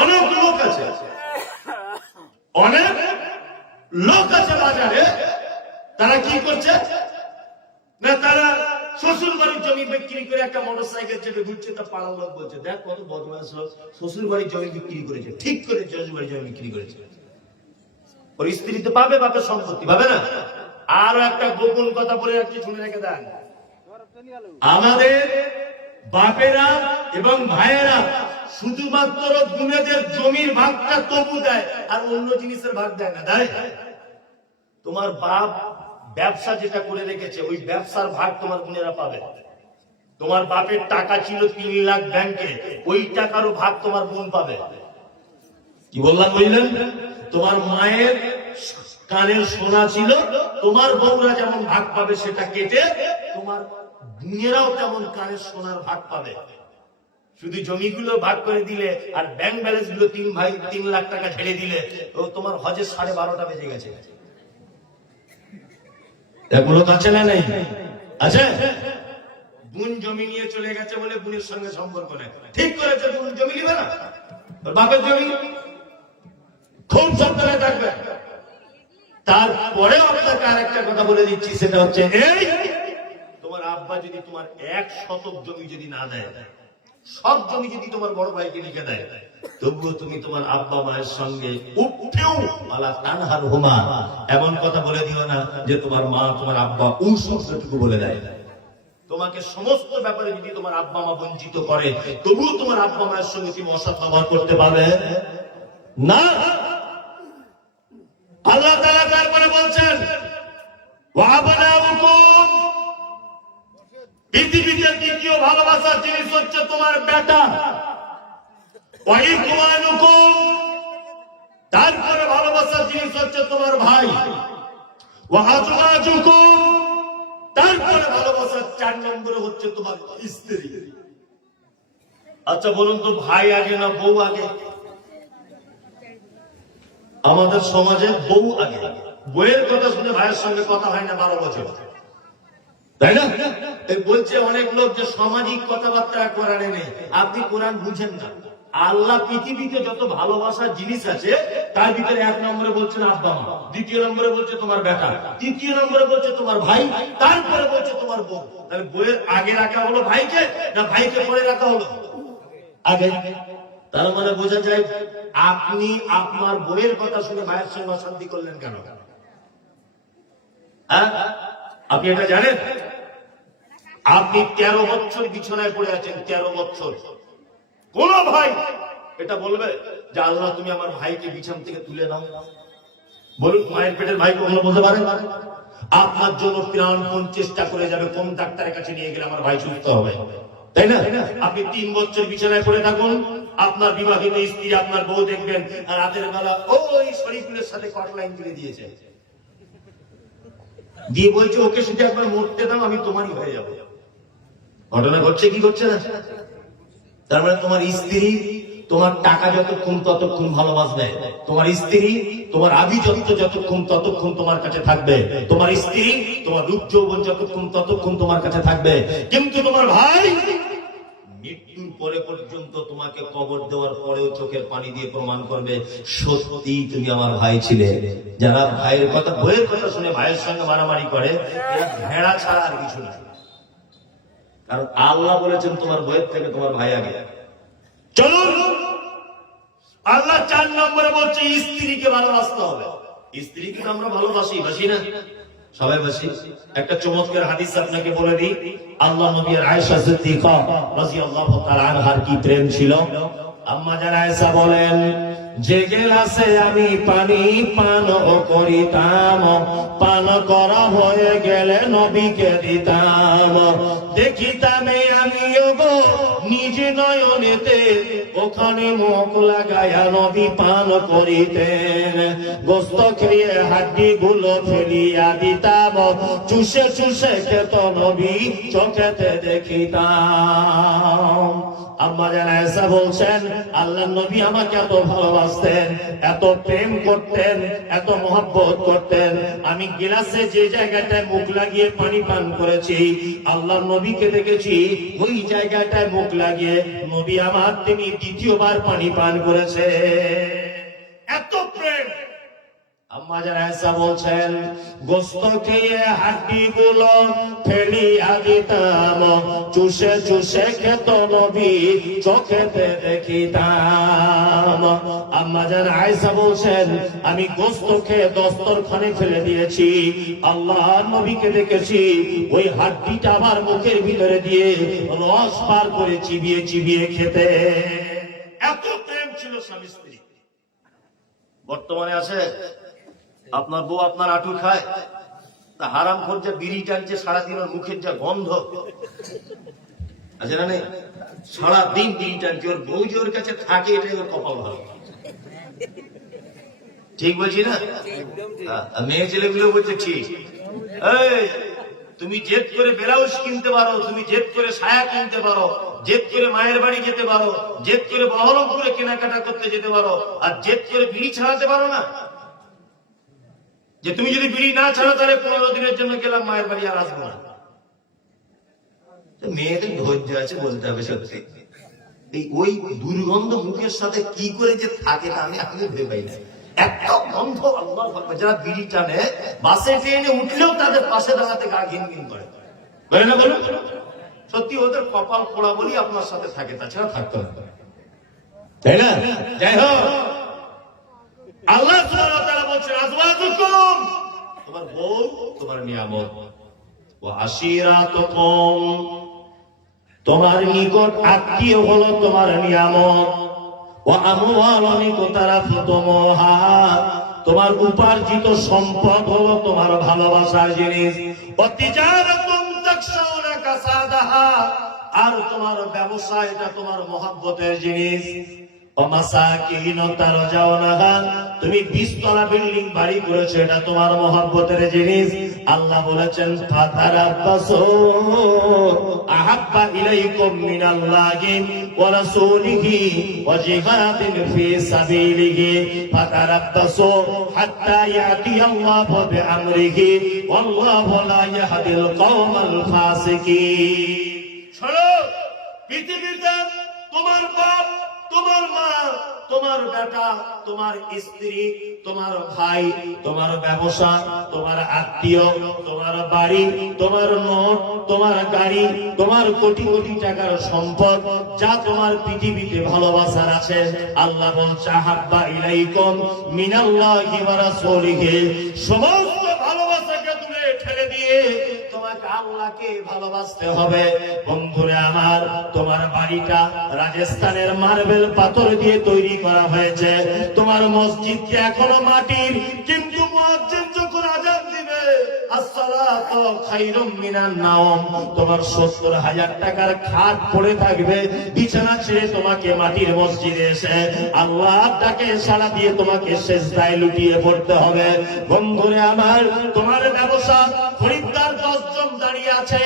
অনেক লোক আছে, অনেক লোক আছে বাজারে, তারা কি করছে না, তারা শ্বশুর বাড়ির জমি বিক্রি করে একটা মোটরসাইকেল চেপে ঘুরছে, তা পাড়ার লোক বলছে, দেখ কত বদমাশ লোক, শ্বশুর বাড়ির জমি বিক্রি করেছে, ঠিক করে শ্বশুর বাড়ির জমি বিক্রি করেছে। ওর স্ত্রী তো পাবে বাপের সম্পত্তি, পাবে না? আর একটা গোপন কথা বলে রাখছি, শুনে রেখে দেন, আমাদের বাপেরা এবং ভাইয়েরা শুধুমাত্র গুণেদের জমির ভাগটা তবু দেয়, আর অন্য জিনিসের ভাগ দেয় না। দেয়? তোমার বাপ ব্যবসা যেটা করে রেখেছে, ওই ব্যবসার ভাগ তোমার বোনেরা পাবে। তোমার বাপের টাকা ছিল 3 লাখ ব্যাংকে, ওই টাকারও ভাগ তোমার বোন পাবে। কি বললাম বুঝলেন? তোমার মায়ের কানের সোনা ছিল, তোমার বউরা যেমন ভাগ পাবে সেটা কেটে, তোমার বোনেরাও তেমন কানের সোনার ভাগ পাবে। শুধু জমিগুলো ভাগ করে দিলে আর ব্যাংক ব্যালেন্স গুলো 3 ভাই 3 লাখ টাকা ছেড়ে দিলে, ও তোমার হজের 12:30 বেজে গেছে। এগুলো কাছে না নেই? আচ্ছা, বোন জমি নিয়ে চলে গেছে বলে বোনের সঙ্গে সম্পর্ক নেই, ঠিক করেছে, বোন জমি নিবে না, বাপের জমি খুব সাবধানে থাকবে। তারপরে আপনাকে আরেকটা কথা বলে দিচ্ছি, সেটা হচ্ছে এই, তোমার আব্বা যদি তোমার 1 শতক জমি যদি না দেয়, সব জমি যদি তোমার বড় ভাইকে লিখে দেয়, তবুও তুমি তোমার আব্বা মায়ের সঙ্গে উঠেও আলা তানহার হুমা, এমন কথা বলে দিও না যে তোমার মা তোমার আব্বা উসুটুকু বলে দেয়। তোমাকে সমস্ত ব্যাপারে যদি তোমার আব্বা মা বঞ্চিত করে, তবুও তোমার আব্বা মায়ের সঙ্গে তুমি অসৎ ব্যবহার করতে পারবে না। আল্লাহ তাআলা তারপরে বলছেন, ওয়াবানাউকুম, পৃথিবীতে দ্বিতীয় ভালোবাসার জিনিস হচ্ছে তোমার বেটা। ওয়াইকুয়ানুকুম, তারপরে ভালোবাসার জিনিস হচ্ছে তোমার ভাই। ওয়াজওয়াজুকুম, তারপরে ভালোবাসার 4 নম্বরে হচ্ছে তোমার স্ত্রী। আচ্ছা বলুন তো, ভাই আগে না বউ আগে? আমাদের সমাজে বউ আগে। বউয়ের কথা শুনে ভাইয়ের সঙ্গে কথা হয় না 12 বছর, তাই না? বলছে অনেক লোক যে সামাজিক কথাবার্তা কোরআনে নেই। আপনি কোরআন বুঝেন না। আল্লাহ পৃথিবীতে যত ভালোবাসার জিনিস আছে তার ভিতরে 1 নম্বরে বলছেন আব্বা মা, 2 নম্বরে বলছে তোমার বেটা, 3 নম্বরে বলছে তোমার ভাই, তারপরে বলছে তোমার বউ। তাহলে বউয়ের আগে রাখা হলো ভাইকে, না ভাইকে পরে রাখা হলো আগে? তার মানে বোঝা যায় আপনি আপনার বউয়ের কথা শুনে ভাইয়ের সঙ্গে অশান্তি করলেন কেন? আপনি এটা জানেন? আপনি 13 বছর বিছানায় পড়ে আছেন, 13 বছর। কোন ভাই এটা বলবে যে আল্লাহ তুমি আমার ভাইকে বিছানা থেকে তুলে নাও? বলুন, মায়ের পেটের ভাই কখনো বলতে পারে? আপনার জন্য প্রাণপণ চেষ্টা করে যাবে কোন ডাক্তারের কাছে নিয়ে গেলে আমার ভাই সুস্থ হবে, তাই না? আপনি 3 বছর বিছানায় পড়ে থাকুন, আপনার বিবাহিত স্ত্রী আপনার বউ দেখবেন আর রাতের বেলা ওই শরীফুলের সাথে কটলাইন তুলে দিয়েছে, দিয়ে বলছে ওকে শুধু একবার মরতে দাও, আমি তোমারই হয়ে যাবো। ঘটনা ঘটছে কি ঘটছে না? তার মানে তোমার স্ত্রী তোমার টাকা যতক্ষণ ততক্ষণ ভালোবাসবে, তোমার স্ত্রী তোমার আভিজাত্য যতক্ষণ ততক্ষণ তোমার কাছে থাকবে, তোমার স্ত্রী তোমার রূপ যৌবন যতক্ষণ ততক্ষণ তোমার কাছে থাকবে। কিন্তু তোমার ভাই মৃত্যুর পরে পর্যন্ত তোমাকে কবর দেওয়ার পরেও চোখের পানি দিয়ে প্রমাণ করবে সত্যি তুমি আমার ভাই ছিলে। যারা ভাইয়ের কথা বইয়ের কথা শুনে ভাইয়ের সঙ্গে মারামারি করে এরা ভেড়া ছাড়া আর কিছু না। কারণ আল্লাহ বলেছেন তোমার বইয়ের থেকে তোমার ভাই আগে। চলুন আল্লাহ 4 নম্বরে বলছে স্ত্রীকে ভালোবাসতে হবে। স্ত্রীকে আমরা ভালোবাসি, বাসি না? সবাই বাসি। একটা চমৎকার হাদিস আপনাকে বলে দিই। আল্লাহ নবী আর আয়েশা সিদ্দিকা রাদিয়াল্লাহু তাআলা আনহার কি প্রেম ছিল। আম্মা জান আয়েশা বলেন, যে গেলাসে আমি পানি পান করিতাম, পান করা হয়ে গেলে নবীকে দিতাম। দেখিতাম আমিও গো নিজ নয়নেতে ওখানে মুখ লাগায়া নবী পান করিতেন। গোস্ত খেয়ে হাড্ডি গুলো ফেলিয়া দিতাম, চুষে চুষে খেত নবী চোখেতে দেখিতাম। আম্মা জান আয়েশা বলছেন, আল্লাহর নবী আমাকে এত ভালোবাসতেন, এত প্রেম করতেন, এত মহব্বত করতেন, আমি গিলাসে যে জায়গাটায় মুখ লাগিয়ে পানি পান করেছি আল্লাহর নবীকে দেখেছি ওই জায়গাটায় মুখ লাগিয়ে নবী আমার তিনি দ্বিতীয়বার পানি পান করেছে। এত প্রেম। আম্মা জান আয়েশা বলছেন, গোস্ত খেয়ে হাড্ডি গুলো ফেলিয়া দিতাম, চুষে চুষে খেত নবী চোখেতে দেখিতাম। আম্মা জান আয়েশা বলছেন, আমি গোস্ত খেয়ে দস্তরখানে ফেলে দিয়েছি, আল্লাহ নবীকে দেখেছি ওই হাড্ডিটা আমার মুখের ভিতরে দিয়ে রস পার করে চিবিয়ে চিবিয়ে খেতে। এত প্রেম ছিল স্বামী স্ত্রী। বর্তমানে আছে আপনার বউ আপনার আঁটু খায়, তা হারাম খোর যে বিড়ি টানছে সারাদিন ওর মুখের যা গন্ধ আছে না নেই, সারাদিন বিড়ি টানছে, ওর বউ যে ওর কাছে থাকে এটাই ওর কপাল ভালো। ঠিক বলছি না? মেয়ে ছেলেগুলো বলছে ঠিক। এই তুমি জেদ করে ব্লাউজ কিনতে পারো, তুমি জেদ করে সায়া কিনতে পারো, জেদ করে মায়ের বাড়ি যেতে পারো, জেদ করে বহরমপুরে কেনাকাটা করতে যেতে পারো, আর জেদ করে বিড়ি ছাড়াতে পারো না? যে তুমি যদি বিড়ি না ছাড়ো তাহলে 15 দিনের জন্য গেলাম মায়ের বাড়ি, আর আসবো না। মেয়েদের ধৈর্য আছে বলতে হবে সত্যি। এই ওই দুর্গন্ধ মুখের সাথে কি করে যে থাকে না আমি ভেবে পাই না। এত গন্ধ, আল্লাহ আকবার। যারা বিড়ি টানে বাসে ট্রেনে উঠলেও তাদের পাশে দাঁড়াতে গা ঘিন ঘিন করে, বলে না? বলুন সত্যি ওদের কপাল পোড়া বলি আপনার সাথে থাকে, তাছাড়া থাকতে হবে, তাই না? যাই হোক, আল্লাহ সুবহানাহু ওয়া তাআলা বলছেন, আজওয়াজুকুম তোমার বউ তোমার নিয়ামত, ওয়া আশিরাতুকুম তোমার নিকট আত্মীয় হলো তোমার নিয়ামত, ওয়া আমওয়ালুন ইকতারাফতুমুহা তোমার উপার্জিত সম্পদ হলো তোমার ভালোবাসার জিনিস, ওয়া তিজারাতুন তাকশাউনা কাসাদাহা আর তোমার ব্যবসা এটা তোমার মহব্বতের জিনিস, তুমি 20 তলা বিল্ডিং বাড়ি করেছো এটা তোমার মহব্বতের জিনিস। আল্লাহ বলেছেন, ফাতারাব্বাসু আহাব্বা ইলাইকুম মিনাল্লাহি ওয়া রাসূলিহি ওয়া জিহাদিন ফি সাবিলিহি ফাতারাব্বাসু হাত্তা ইয়াতিয়াল্লাহু বিআমরিহি ওয়াল্লাহু লা ইয়াহদিল কওমাল ফাসিকিন। শোনো, পৃথিবীতে তোমার বাপ, তোমার মা, তোমার বেটা, তোমার স্ত্রী, তোমার ভাই, তোমার ব্যবসা, তোমার আত্মীয়, তোমার বাড়ি, তোমার নোট, তোমার গাড়ি, তোমার কোটি কোটি টাকার সম্পদ, যা তোমার পৃথিবীতে ভালোবাসার আছে, আল্লাহ বলছে হাব্বা ইলাইকুম মিনাল্লাহি ওয়া রাসূলিহি সমস্ত ভালোবাসাকে দূরে ঠেলে দিয়ে তোমাকে আল্লাহকে ভালোবাসতে হবে। বন্ধুরে আমার, তোমার বাড়িটা রাজস্থানের মার্বেল পাথর দিয়ে তৈরি করা হয়েছে, তোমার মসজিদকে এখনো মাটির, কিন্তু মুয়াজ্জিন যখন আযান দিবে আসসালাতু খায়রুম মিনান নাওম, তোমার 70,000 টাকার খাট পড়ে থাকবে, বিছানা ছেড়ে তোমাকে মাটির মসজিদে এসে আল্লাহর ডাকে সাড়া দিয়ে তোমাকে সেজদায় লুটিয়ে পড়তে হবে। বন্ধুরে আমার, তোমার ব্যবসা খরিদ্দার 10 জন দাঁড়িয়ে আছে,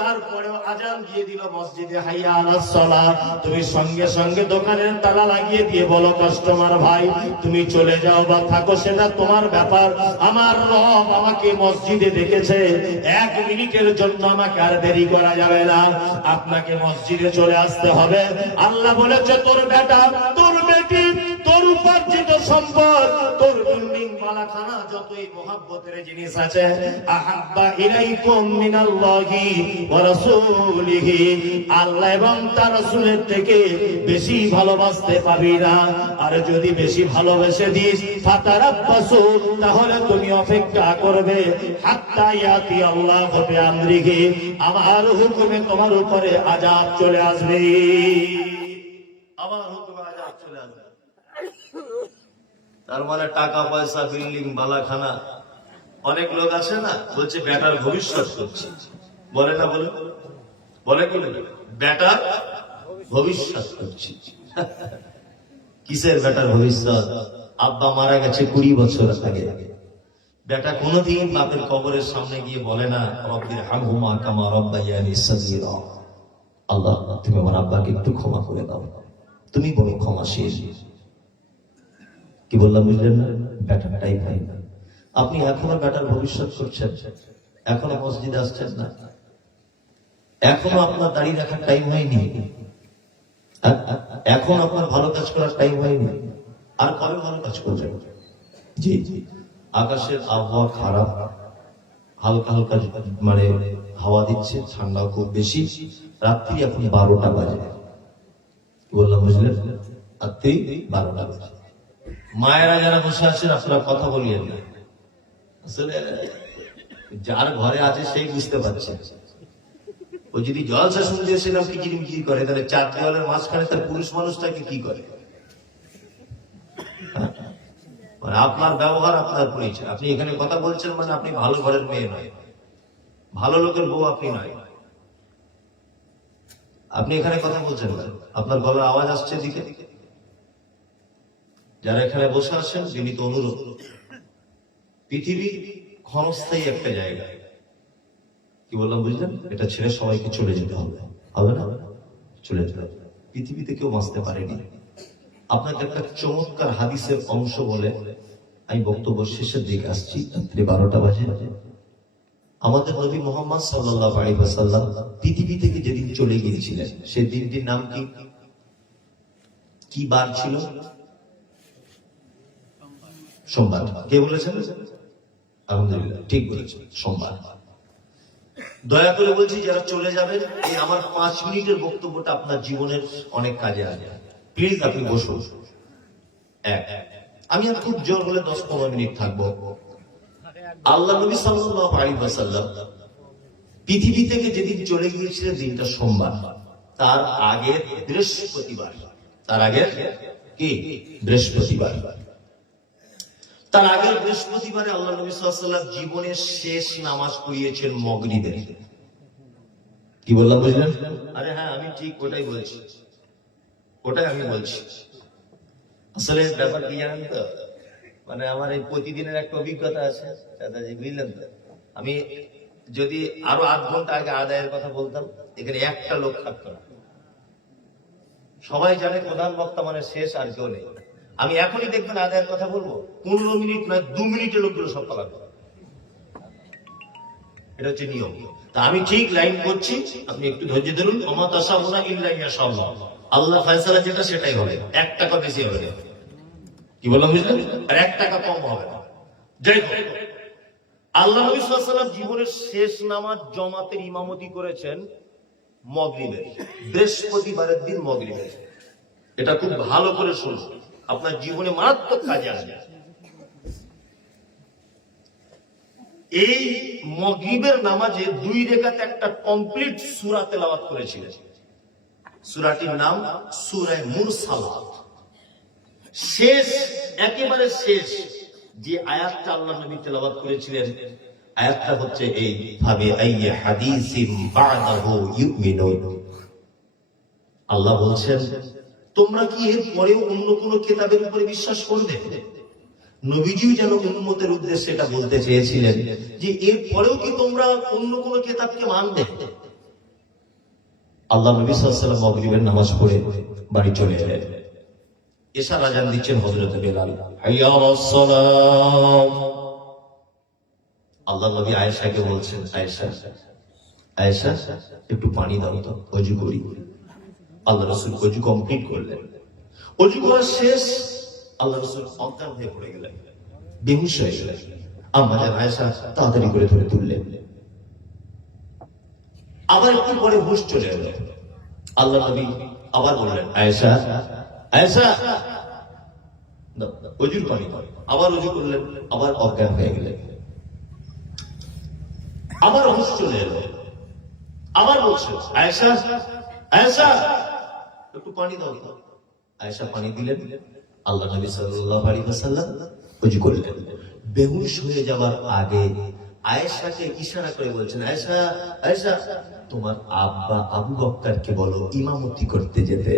তারপরেও আজান দিয়ে দিল মসজিদে হাইয়া আলাস সালাত, তুমি সঙ্গে সঙ্গে দোকানের তালা লাগিয়ে দিয়ে বলো কাস্টমার ভাই তুমি চলে যাও বা থাকো সেটা তোমার ব্যাপার, আমার রব আমাকে মসজিদে ডেকেছে, 1 মিনিটের জন্য আমাকে আর দেরি করা যাবে না, আপনাকে মসজিদে চলে আসতে হবে। আল্লাহ বলেছে তোর বেটা, তোর বেটি, তোর উপার্জিত সম্পদ, তোর বিল্ডিং মালাখানা যতই মহব্বতের জিনিস আছে, আহাব্বা ইলাইকুম মিনাল্লাহি ওয়া রাসূলিহি, আল্লাহ এবং তার রাসূলের থেকে বেশি ভালোবাসতে পাবি না। আর যদি বেশি ভালোবেসে দিস ফাতারাব্বাসু, তাহলে তুমি অপেক্ষা করবে, হাত্তা ইয়াতি আল্লাহু বিআমরিহি, আমার হুকুমে তোমার উপরে আযাব চলে আসবে, আমার হুকুমে আযাব চলে আসবে। তার মানে টাকা পয়সা, বিল্ডিং, বালাখানা, অনেক লোক আছে না বলছে বেটার ভবিষ্যৎ করছে, বলে না, বলে বলে বলে বেটার ভবিষ্যৎ করছে। কিসের বেটার ভবিষ্যৎ? আব্বা মারা গেছে 20 বছর আগে, বেটা কোনদিন বাপের কবরের সামনে গিয়ে বলে না রব্বির হামহুমা কামা রাব্বায়ানি সাগীরা, আল্লাহ তুমি আমার আব্বাকে একটু ক্ষমা করে দাও, তুমি বড় ক্ষমাশীল। কি বললাম বুঝলেন না? বেটারটাই ভাই না। আপনি এখনো বেটার ভবিষ্যৎ করছেন, এখনো মসজিদে আসছেন না, এখনো আপনার দাঁড়িয়ে রাখার টাইম হয়নি, এখন আপনার ভালো কাজ করার টাইম হয়নি, আর কবে ভালো কাজ করবেন? জি জি, আকাশের আবহাওয়া খারাপ, হালকা হালকা মানে হাওয়া দিচ্ছে, ঠান্ডা খুব বেশি, রাত্রি এখন 12টা বাজে, বললাম বুঝলেন, রাত্রি 12টা বাজে। মায়েরা যারা বসে আছেন আপনারা কথা বলিয়েন না, আসলে যার ঘরে আছে সেই বুঝতে পারছে। ও যদি জলসা শুনতে এসেছিলাম কি করে, তাহলে 4 দেওয়ালের মাঝখানে তার পুরুষ মানুষটাকে কি করে? মানে আপনার ব্যবহার, আপনার পরিচয়, আপনি এখানে কথা বলছেন মানে আপনি ভালো ঘরের মেয়ে নয়, ভালো লোকের বউ আপনি নয়। আপনি এখানে কথা বলছেন না, আপনার গলার আওয়াজ আসছে দিকে। যারা এখানে বসে আছেন বিনীত অনুরোধ, পৃথিবী ক্ষণস্থায়ী একটা জায়গা, কি বললাম বুঝলেন? এটা ছেড়ে সবাইকে চলে যেতে হবে, হবে না? চলে যেতে হবে, পৃথিবীতে কেউ বাঁচতে পারেনি। আপনাকে একটা চমৎকার হাদিসের অংশ বলে আমি বক্তব্য শেষের দিকে আসছি, রাত্রি 12টা বাজে। আমাদের নবী মুহাম্মদ সাল্লাল্লাহু আলাইহি ওয়াসাল্লাম পৃথিবী থেকে যেদিন চলে গিয়েছিলেন সেই দিনটির নাম কি? কি বার ছিল? সোমবার। কে বলেছেন? আলহামদুলিল্লাহ, ঠিক বলেছেন, সোমবার। দয়া করে বলছি যারা চলে যাবেন, এই আমার 5 মিনিটের বক্তব্যটা আপনার জীবনের অনেক কাজে আসবে। প্লিজ আপনি বসুন। আমি আর খুব জোর হলে 10-15 মিনিট থাকবো। আল্লাহ নবী সাল্লাল্লাহু আলাইহি ওয়াসাল্লাম পৃথিবী থেকে যেদিন চলে গিয়েছিলেন দিনটা সোমবার, তার আগে বৃহস্পতিবার, তার আগে কি বৃহস্পতিবার, তার আগের বৃহস্পতিবারে আল্লাহ নবী সাল্লাল্লাহু আলাইহি ওয়াসাল্লাম জীবনের শেষ নামাজ পড়িয়েছেন মাগরিবের। কি বললাম বুঝলেন? আরে হ্যাঁ, আমি ঠিক ওটাই বলছি, ওটাই আমি বলছি। আসলে ব্যাপার কি জানেন তো, মানে আমার এই প্রতিদিনের একটা অভিজ্ঞতা আছে দাদাজি, বুঝলেন তো। আমি যদি আরো 8 ঘন্টা আগে আদায়ের কথা বলতাম, এখানে একটা লোক থাকতো না। সবাই জানে প্রধান বক্তা মানে শেষ, আর কেউ নেই। আমি এখনই দেখবেন আদায়ের কথা বলবো, 15 মিনিট নয় 2 মিনিটের লোকগুলো সব পালাবে। এটা হচ্ছে নিয়ম। তা আমি ঠিক লাইন করছি, আপনি একটু ধৈর্য ধরুন। ওমা তাশাউনা ইল্লা ইয়াশাআল্লাহ, আল্লাহ ফয়সালা যেটা সেটাই হবে, 1 টাকা বেশি হবে না। কি বললাম বুঝলেন? আর 1 টাকা কম হবে না। যাই হোক, আল্লাহ নবী সাল্লাল্লাহু আলাইহি ওয়াসাল্লাম জীবনের শেষ নামাজ জামাতের ইমামতি করেছেন মাগরিবের, বৃহস্পতিবারের দিন মাগরিবের। এটা খুব ভালো করে শুনুন, আপনার জীবনে মারাত্মক কাজে আসবে। এই মাগরিবের নামাজে 2 রাকাত একটা কমপ্লিট সূরা তেলাওয়াত করেছিলেন। সূরাটির নাম সূরা মুরসালাত। শেষ, একেবারে শেষ যে আয়াতটা আল্লাহ নবী তেলাওয়াত করেছিলেন, আয়াতটা হচ্ছে এই ভাবে আইয়া হাদিসিম বাদাহু ইউমিনুন। আল্লাহ বলছেন তোমরা কি এর পরেও অন্য কোন কিতাবের উপরে বিশ্বাস করবে? নবীজিও যেন উম্মতের উদ্দেশ্যে এটা বলতে চেয়েছিলেন যে এর পরেও কি তোমরা অন্য কোন কিতাবকে মানবে? আল্লাহ নবী সাল্লাল্লাহু আলাইহি ওয়াসাল্লাম মাগরিবের নামাজ পড়ে বাড়ি চলে এলেন। এশার আযান দিচ্ছেন হযরত বেলাল, হাইয়া আলাস সালাম। আল্লাহ নবী আয়েশাকে বলছেন, আয়েশা আয়েশা একটু পানি দাও তো, ওযু করি। আল্লাহ রাসূল ওযু কমপ্লিট করলেন। ওযু করা শেষ, আল্লাহ রাসূল অজ্ঞান হয়ে পড়ে গেলেন, বেহুশ হয়ে গেলেন। আম্মা জান আয়েশা তাড়াতাড়ি করে ধরে তুললেন। আবার একটু পরে হুঁশ চলে এলো। আল্লাহ নবী আবার বললেন, আয়েশা আয়েশা ওযুর পানি দাও। আবার ওযু করলেন, আবার অজ্ঞান হয়ে গেলেন। আবার হুঁশ চলে এলো। আবার বলছে, আয়েশা আয়েশা একটু পানি দাও। আয়েশা পানি দিলেন। আল্লাহ নবী সাল্লাল্লাহু আলাইহি ওয়াসাল্লাম ওযু করলেন। বেহুশ হয়ে যাওয়ার আগে আয়েশাকে ইশারা করে বলছেন, আয়েশা আয়েশা তোমার আব্বা আবু বকরকে বলো ইমামতি করতে যেতে।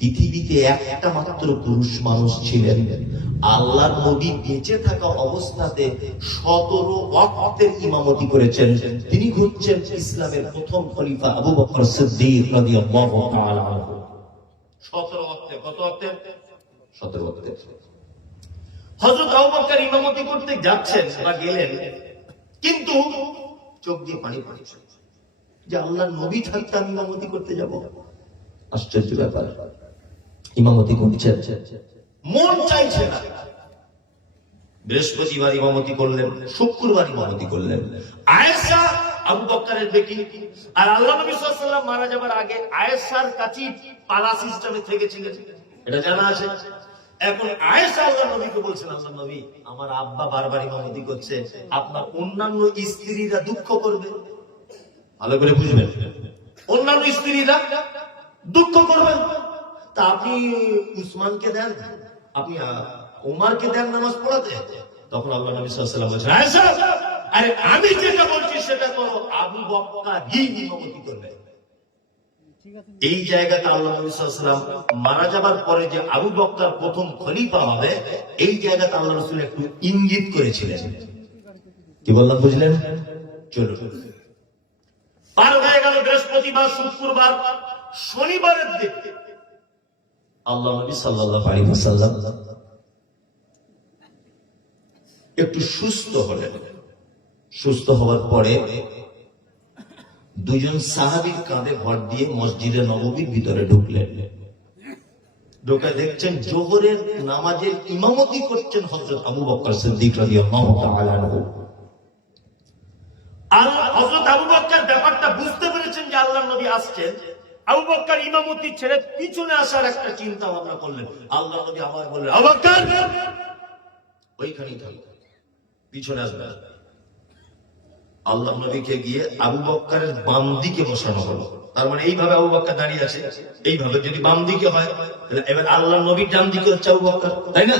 পৃথিবীতে একটা মাত্র পুরুষ মানুষ ছিলেন আল্লাহর নবী বেঁচে থাকা অবস্থাতে 17 ওয়াক্তের ইমামতি করেছেন। তিনি হচ্ছেন ইসলামের প্রথম খলিফা আবু বকর সিদ্দিক রাদিয়াল্লাহু তাআলা আনহু। 17 ওয়াক্তে, কত ওয়াক্তে? 17 ওয়াক্তে। হযরত আবু বকর ইমামতি করতে যাচ্ছেন বা গেলেন, কিন্তু চোখ দিয়ে পানি পড়ছে যে আল্লাহর নবী থাকতে আমি ইমামতি করতে যাব। আশ্চর্য ব্যাপার, ইমামতি করছেন, মন চাইছে না। বৃহস্পতিবার ইমামতি করলেন, শুক্রবার ইমামতি করলেন। আয়েশা আবু বকরের বেটি, আর আল্লাহ নবী সাল্লাল্লাহু আলাইহি ওয়াসাল্লাম মারা যাবার আগে আয়েশার কাছে পালা সিস্টেমে থেকেছিলেন, এটা জানা আছে। এখন আয়েশা আল্লাহ নবীকে বলছেন, আল্লাহ নবী আমার আব্বা বারবার ইমামতি করছে, আপনার অন্যান্য স্ত্রীরা দুঃখ করবে। ভালো করে বুঝবেন, অন্যান্য স্ত্রীরা দুঃখ করবেন, তা আপনি উসমানকে দেন, আপনি ওমরকে দেন নামাজ পড়াতে। তখন আল্লাহ নবী সাল্লাল্লাহু আলাইহি ওয়াসাল্লাম বলেছেন, আয়েশা আরে আমি যেটা বলছি সেটা করো, আবু বকরই ইমামতি করবে। এই জায়গাতে আল্লাহ নবী সাল্লাল্লাহু আলাইহি ওয়াসাল্লাম মারা যাবার পরে যে আবু বকর প্রথম খলিফা হবে, এই জায়গাতে আল্লাহ রাসূল একটু ইঙ্গিত করেছিলেন। কি বললাম বুঝলেন? চলো, পার হয়ে গেল বৃহস্পতিবার, শুক্রবার, শনিবারের দিন আল্লাহ নবী সাল্লাল্লাহু আলাইহি ওয়াসাল্লাম একটু সুস্থ হলেন। সুস্থ হওয়ার পরে দুজন সাহাবীর কাঁধে ভর দিয়ে মসজিদে নববীর ভিতরে ঢুকলেন। ঢোকা দেখছেন জোহরের নামাজের ইমামতি করছেন হযরত আবু বকর সিদ্দিক রাদিয়াল্লাহু তাআলা আনহু। আর হযরত আবু বকর ব্যাপারটা বুঝতে পেরেছেন যে আল্লাহর নবী আসছেন। আবু বকর ইমামতি ছেড়ে পিছনে আসার একটা চিন্তা ভাবনা করলেন। আল্লাহর নবী আবার বললেন, আবু বকর ওইখানেই থাকো, পিছনে আসবে। আল্লাহ নবীকে গিয়ে আবু বকরের বাম দিকে বসানো হলো। তার মানে এইভাবে আবু বকর দাঁড়িয়ে আছে, এইভাবে যদি বাম দিকে হয়, এবার আল্লাহর নবীর ডান দিকে হচ্ছে আবু বকর, তাই না?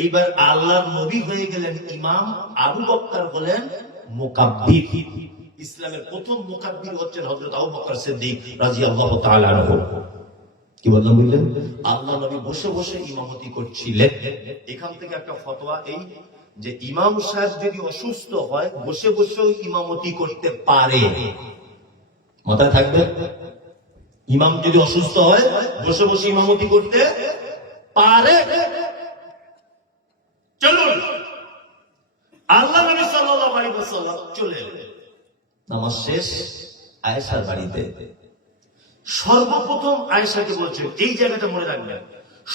এইবার আল্লাহর নবী হয়ে গেলেন ইমাম, আবু বকর হলেন মুকাব্বির। ইসলামের প্রথম মুকাব্বির হচ্ছেন হযরত আবু বকর সিদ্দিক রাদিয়াল্লাহু তাআলা আনহু। কি বললাম বুঝলেন? আল্লাহ নবী বসে বসে ইমামতি করছিলেন। এখান থেকে একটা ফতোয়া এই যে ইমাম সাহেব যদি অসুস্থ হয় বসে বসেও ইমামতি করতে পারে। মাথায় থাকবে, ইমাম যদি অসুস্থ হয় বসে বসে ইমামতি করতে পারে। চলুন, আল্লাহ নবী সাল্লাল্লাহু আলাইহি ওয়াসাল্লাম চলে এলেন। নামাজ শেষ, আয়েশার বাড়িতে সর্বপ্রথম আয়েশাকে বলছেন, এই জায়গাটা মনে রাখবেন,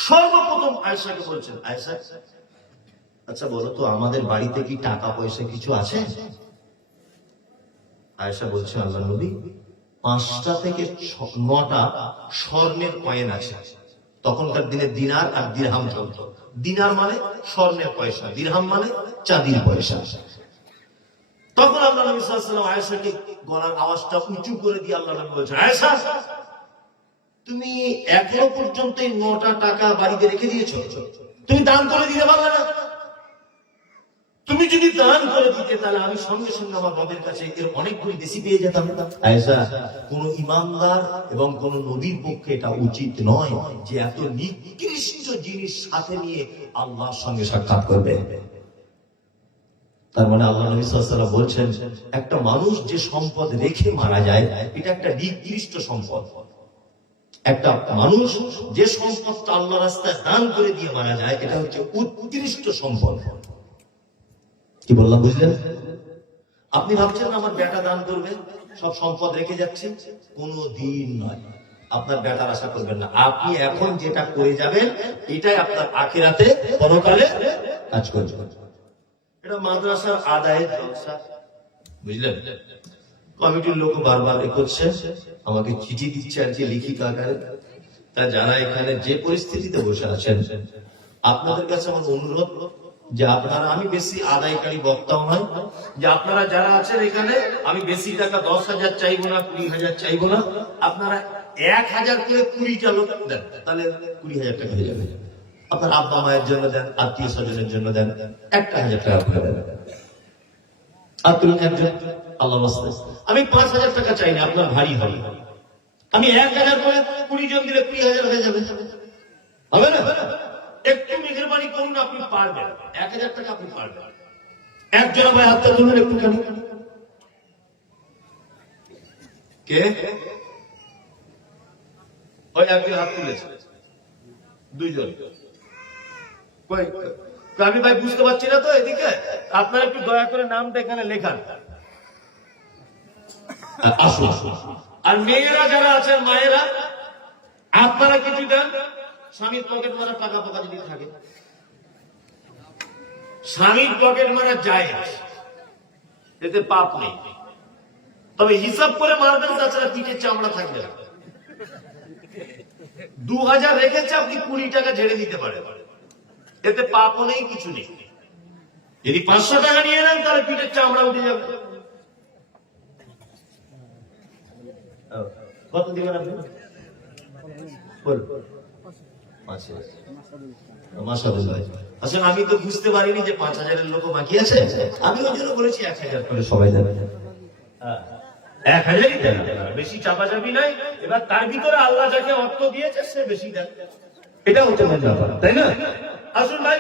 সর্বপ্রথম আয়েশাকে বলছেন, আয়েশা আচ্ছা বলো তো আমাদের বাড়িতে কি টাকা পয়সা কিছু আছে? আয়েশা বলছে, আল্লাহ নবী 5টা থেকে 9টা স্বর্ণের কয়েন আছে। তখনকার দিনে দিনার আর দিরহাম চলতো। দিনার মানে স্বর্ণের পয়সা, দিরহাম মানে চাঁদির পয়সা। তখন আল্লাহ নবী সাল্লাল্লাহু আলাইহি ওয়াসাল্লাম আয়েশাকে গলার আওয়াজটা উঁচু করে দিয়ে আল্লাহ নবী বলছেন, আয়েশা তুমি এখনো পর্যন্ত 9টা টাকা বাড়িতে রেখে দিয়েছো, তুমি দান করে দিতে পারলে না? তুমি যদি যদি দান করে দিতে তাহলে আমি সঙ্গে সঙ্গে আমার রবের কাছে এর অনেক গুণ বেশি পেয়ে যেতাম। আয়েশা, কোন ইমানদার এবং কোন নবীর পক্ষে এটা উচিত নয় যে এত নিকৃষ্ট জিনিস সাথে নিয়ে আল্লাহর সঙ্গে সাক্ষাৎ করবে। তার মানে আল্লাহ নবী সাল্লাল্লাহু আলাইহি ওয়াসাল্লাম বলছেন, একটা মানুষ যে সম্পদ রেখে মারা যায় এটা একটা নিকৃষ্ট সম্পদ। একটা মানুষ যে সম্পদটা আল্লাহ রাস্তায় দান করে দিয়ে মারা যায় এটা হচ্ছে উৎকৃষ্ট সম্পদ। কি বললাম বুঝলেন? আপনি ভাবছেন আমার বেটা দান করবে, সব সম্পদ রেখে যাচ্ছে, কোনো দিন নয়। আপনার বেটার আশা করবেন না। আপনি এখন যেটা করে যাবেন এটাই আপনার আখিরাতে পরকালে কাজ করবে। এটা মাদ্রাসার আদায়ের জলসা, বুঝলেন? কমিটির লোক বারবার করছে, আমাকে চিঠি দিচ্ছে আর যে লিখিত আকারে। তা যারা এখানে যে পরিস্থিতিতে বসে আছেন, আপনাদের কাছে আমার অনুরোধ যে আপনারা, আমি বেশি আদায়কারী বক্তাও নয়, যে আপনারা যারা আছেন এখানে, আমি বেশি টাকা 10,000 চাইবো না, 20,000 চাইবো না। আপনারা 1,000 করে 20টা লোক দেন, তাহলে 20,000 টাকা হয়ে যাবে। আপনার আব্বা মায়ের জন্য দেন, আত্মীয় স্বজনের জন্য দেন, 1,000 টাকা করে দেন। আপনি একজন আল্লাহ রাস্তায়, আমি 5,000 টাকা চাই না, আপনার ভারী হবে। আমি 1,000 করে 20 জন দিলে 20,000 হয়ে যাবে, হবে না? একটু মেহেরবানি করুন, আপনি পারবেন। 1,000 টাকা আপনি পারবেন। একজন ভাই হাতটা তুলুন একটুখানি। কে? ওই একজন হাত তুলেছে, 2 জন। আমি ভাই বুঝতে পারছি না তো এদিকে, আপনারা একটু দয়া করে নামটা এখানে লেখান। আসুন। আর মেয়েরা যারা আছেন, মায়েরা, আপনারা কিছু দেন। স্বামীর পকেট মারা টাকা পাকা যদি থাকে, স্বামীর পকেট মারা যায়, এতে পাপ নেই, তবে হিসাব করে মারবেন, তাছাড়া পিঠের চামড়া থাকবে না। 2,000 রেখেছে, আপনি 20 টাকা ঝেড়ে দিতে পারেন, এতে পাপও নেই, কিছু নেই। যদি 500 টাকা নিয়ে নেন তাহলে পিঠের চামড়া উঠে যাবে। কত দিবেন আপনি? আসলে আমি তো বুঝতে পারিনি যে 5,000-এর লোক বাকি আছে। আমি ওই জন্য বলেছি 1,000 করে সবাই দেবে। 1,000-ই দেন, বেশি চাপাচাপি নাই। এবার তার ভিতরে আল্লাহ যাকে অর্থ দিয়েছে সে বেশি দেন, এটা হচ্ছে মূল ব্যাপার, তাই না? আসুন ভাই।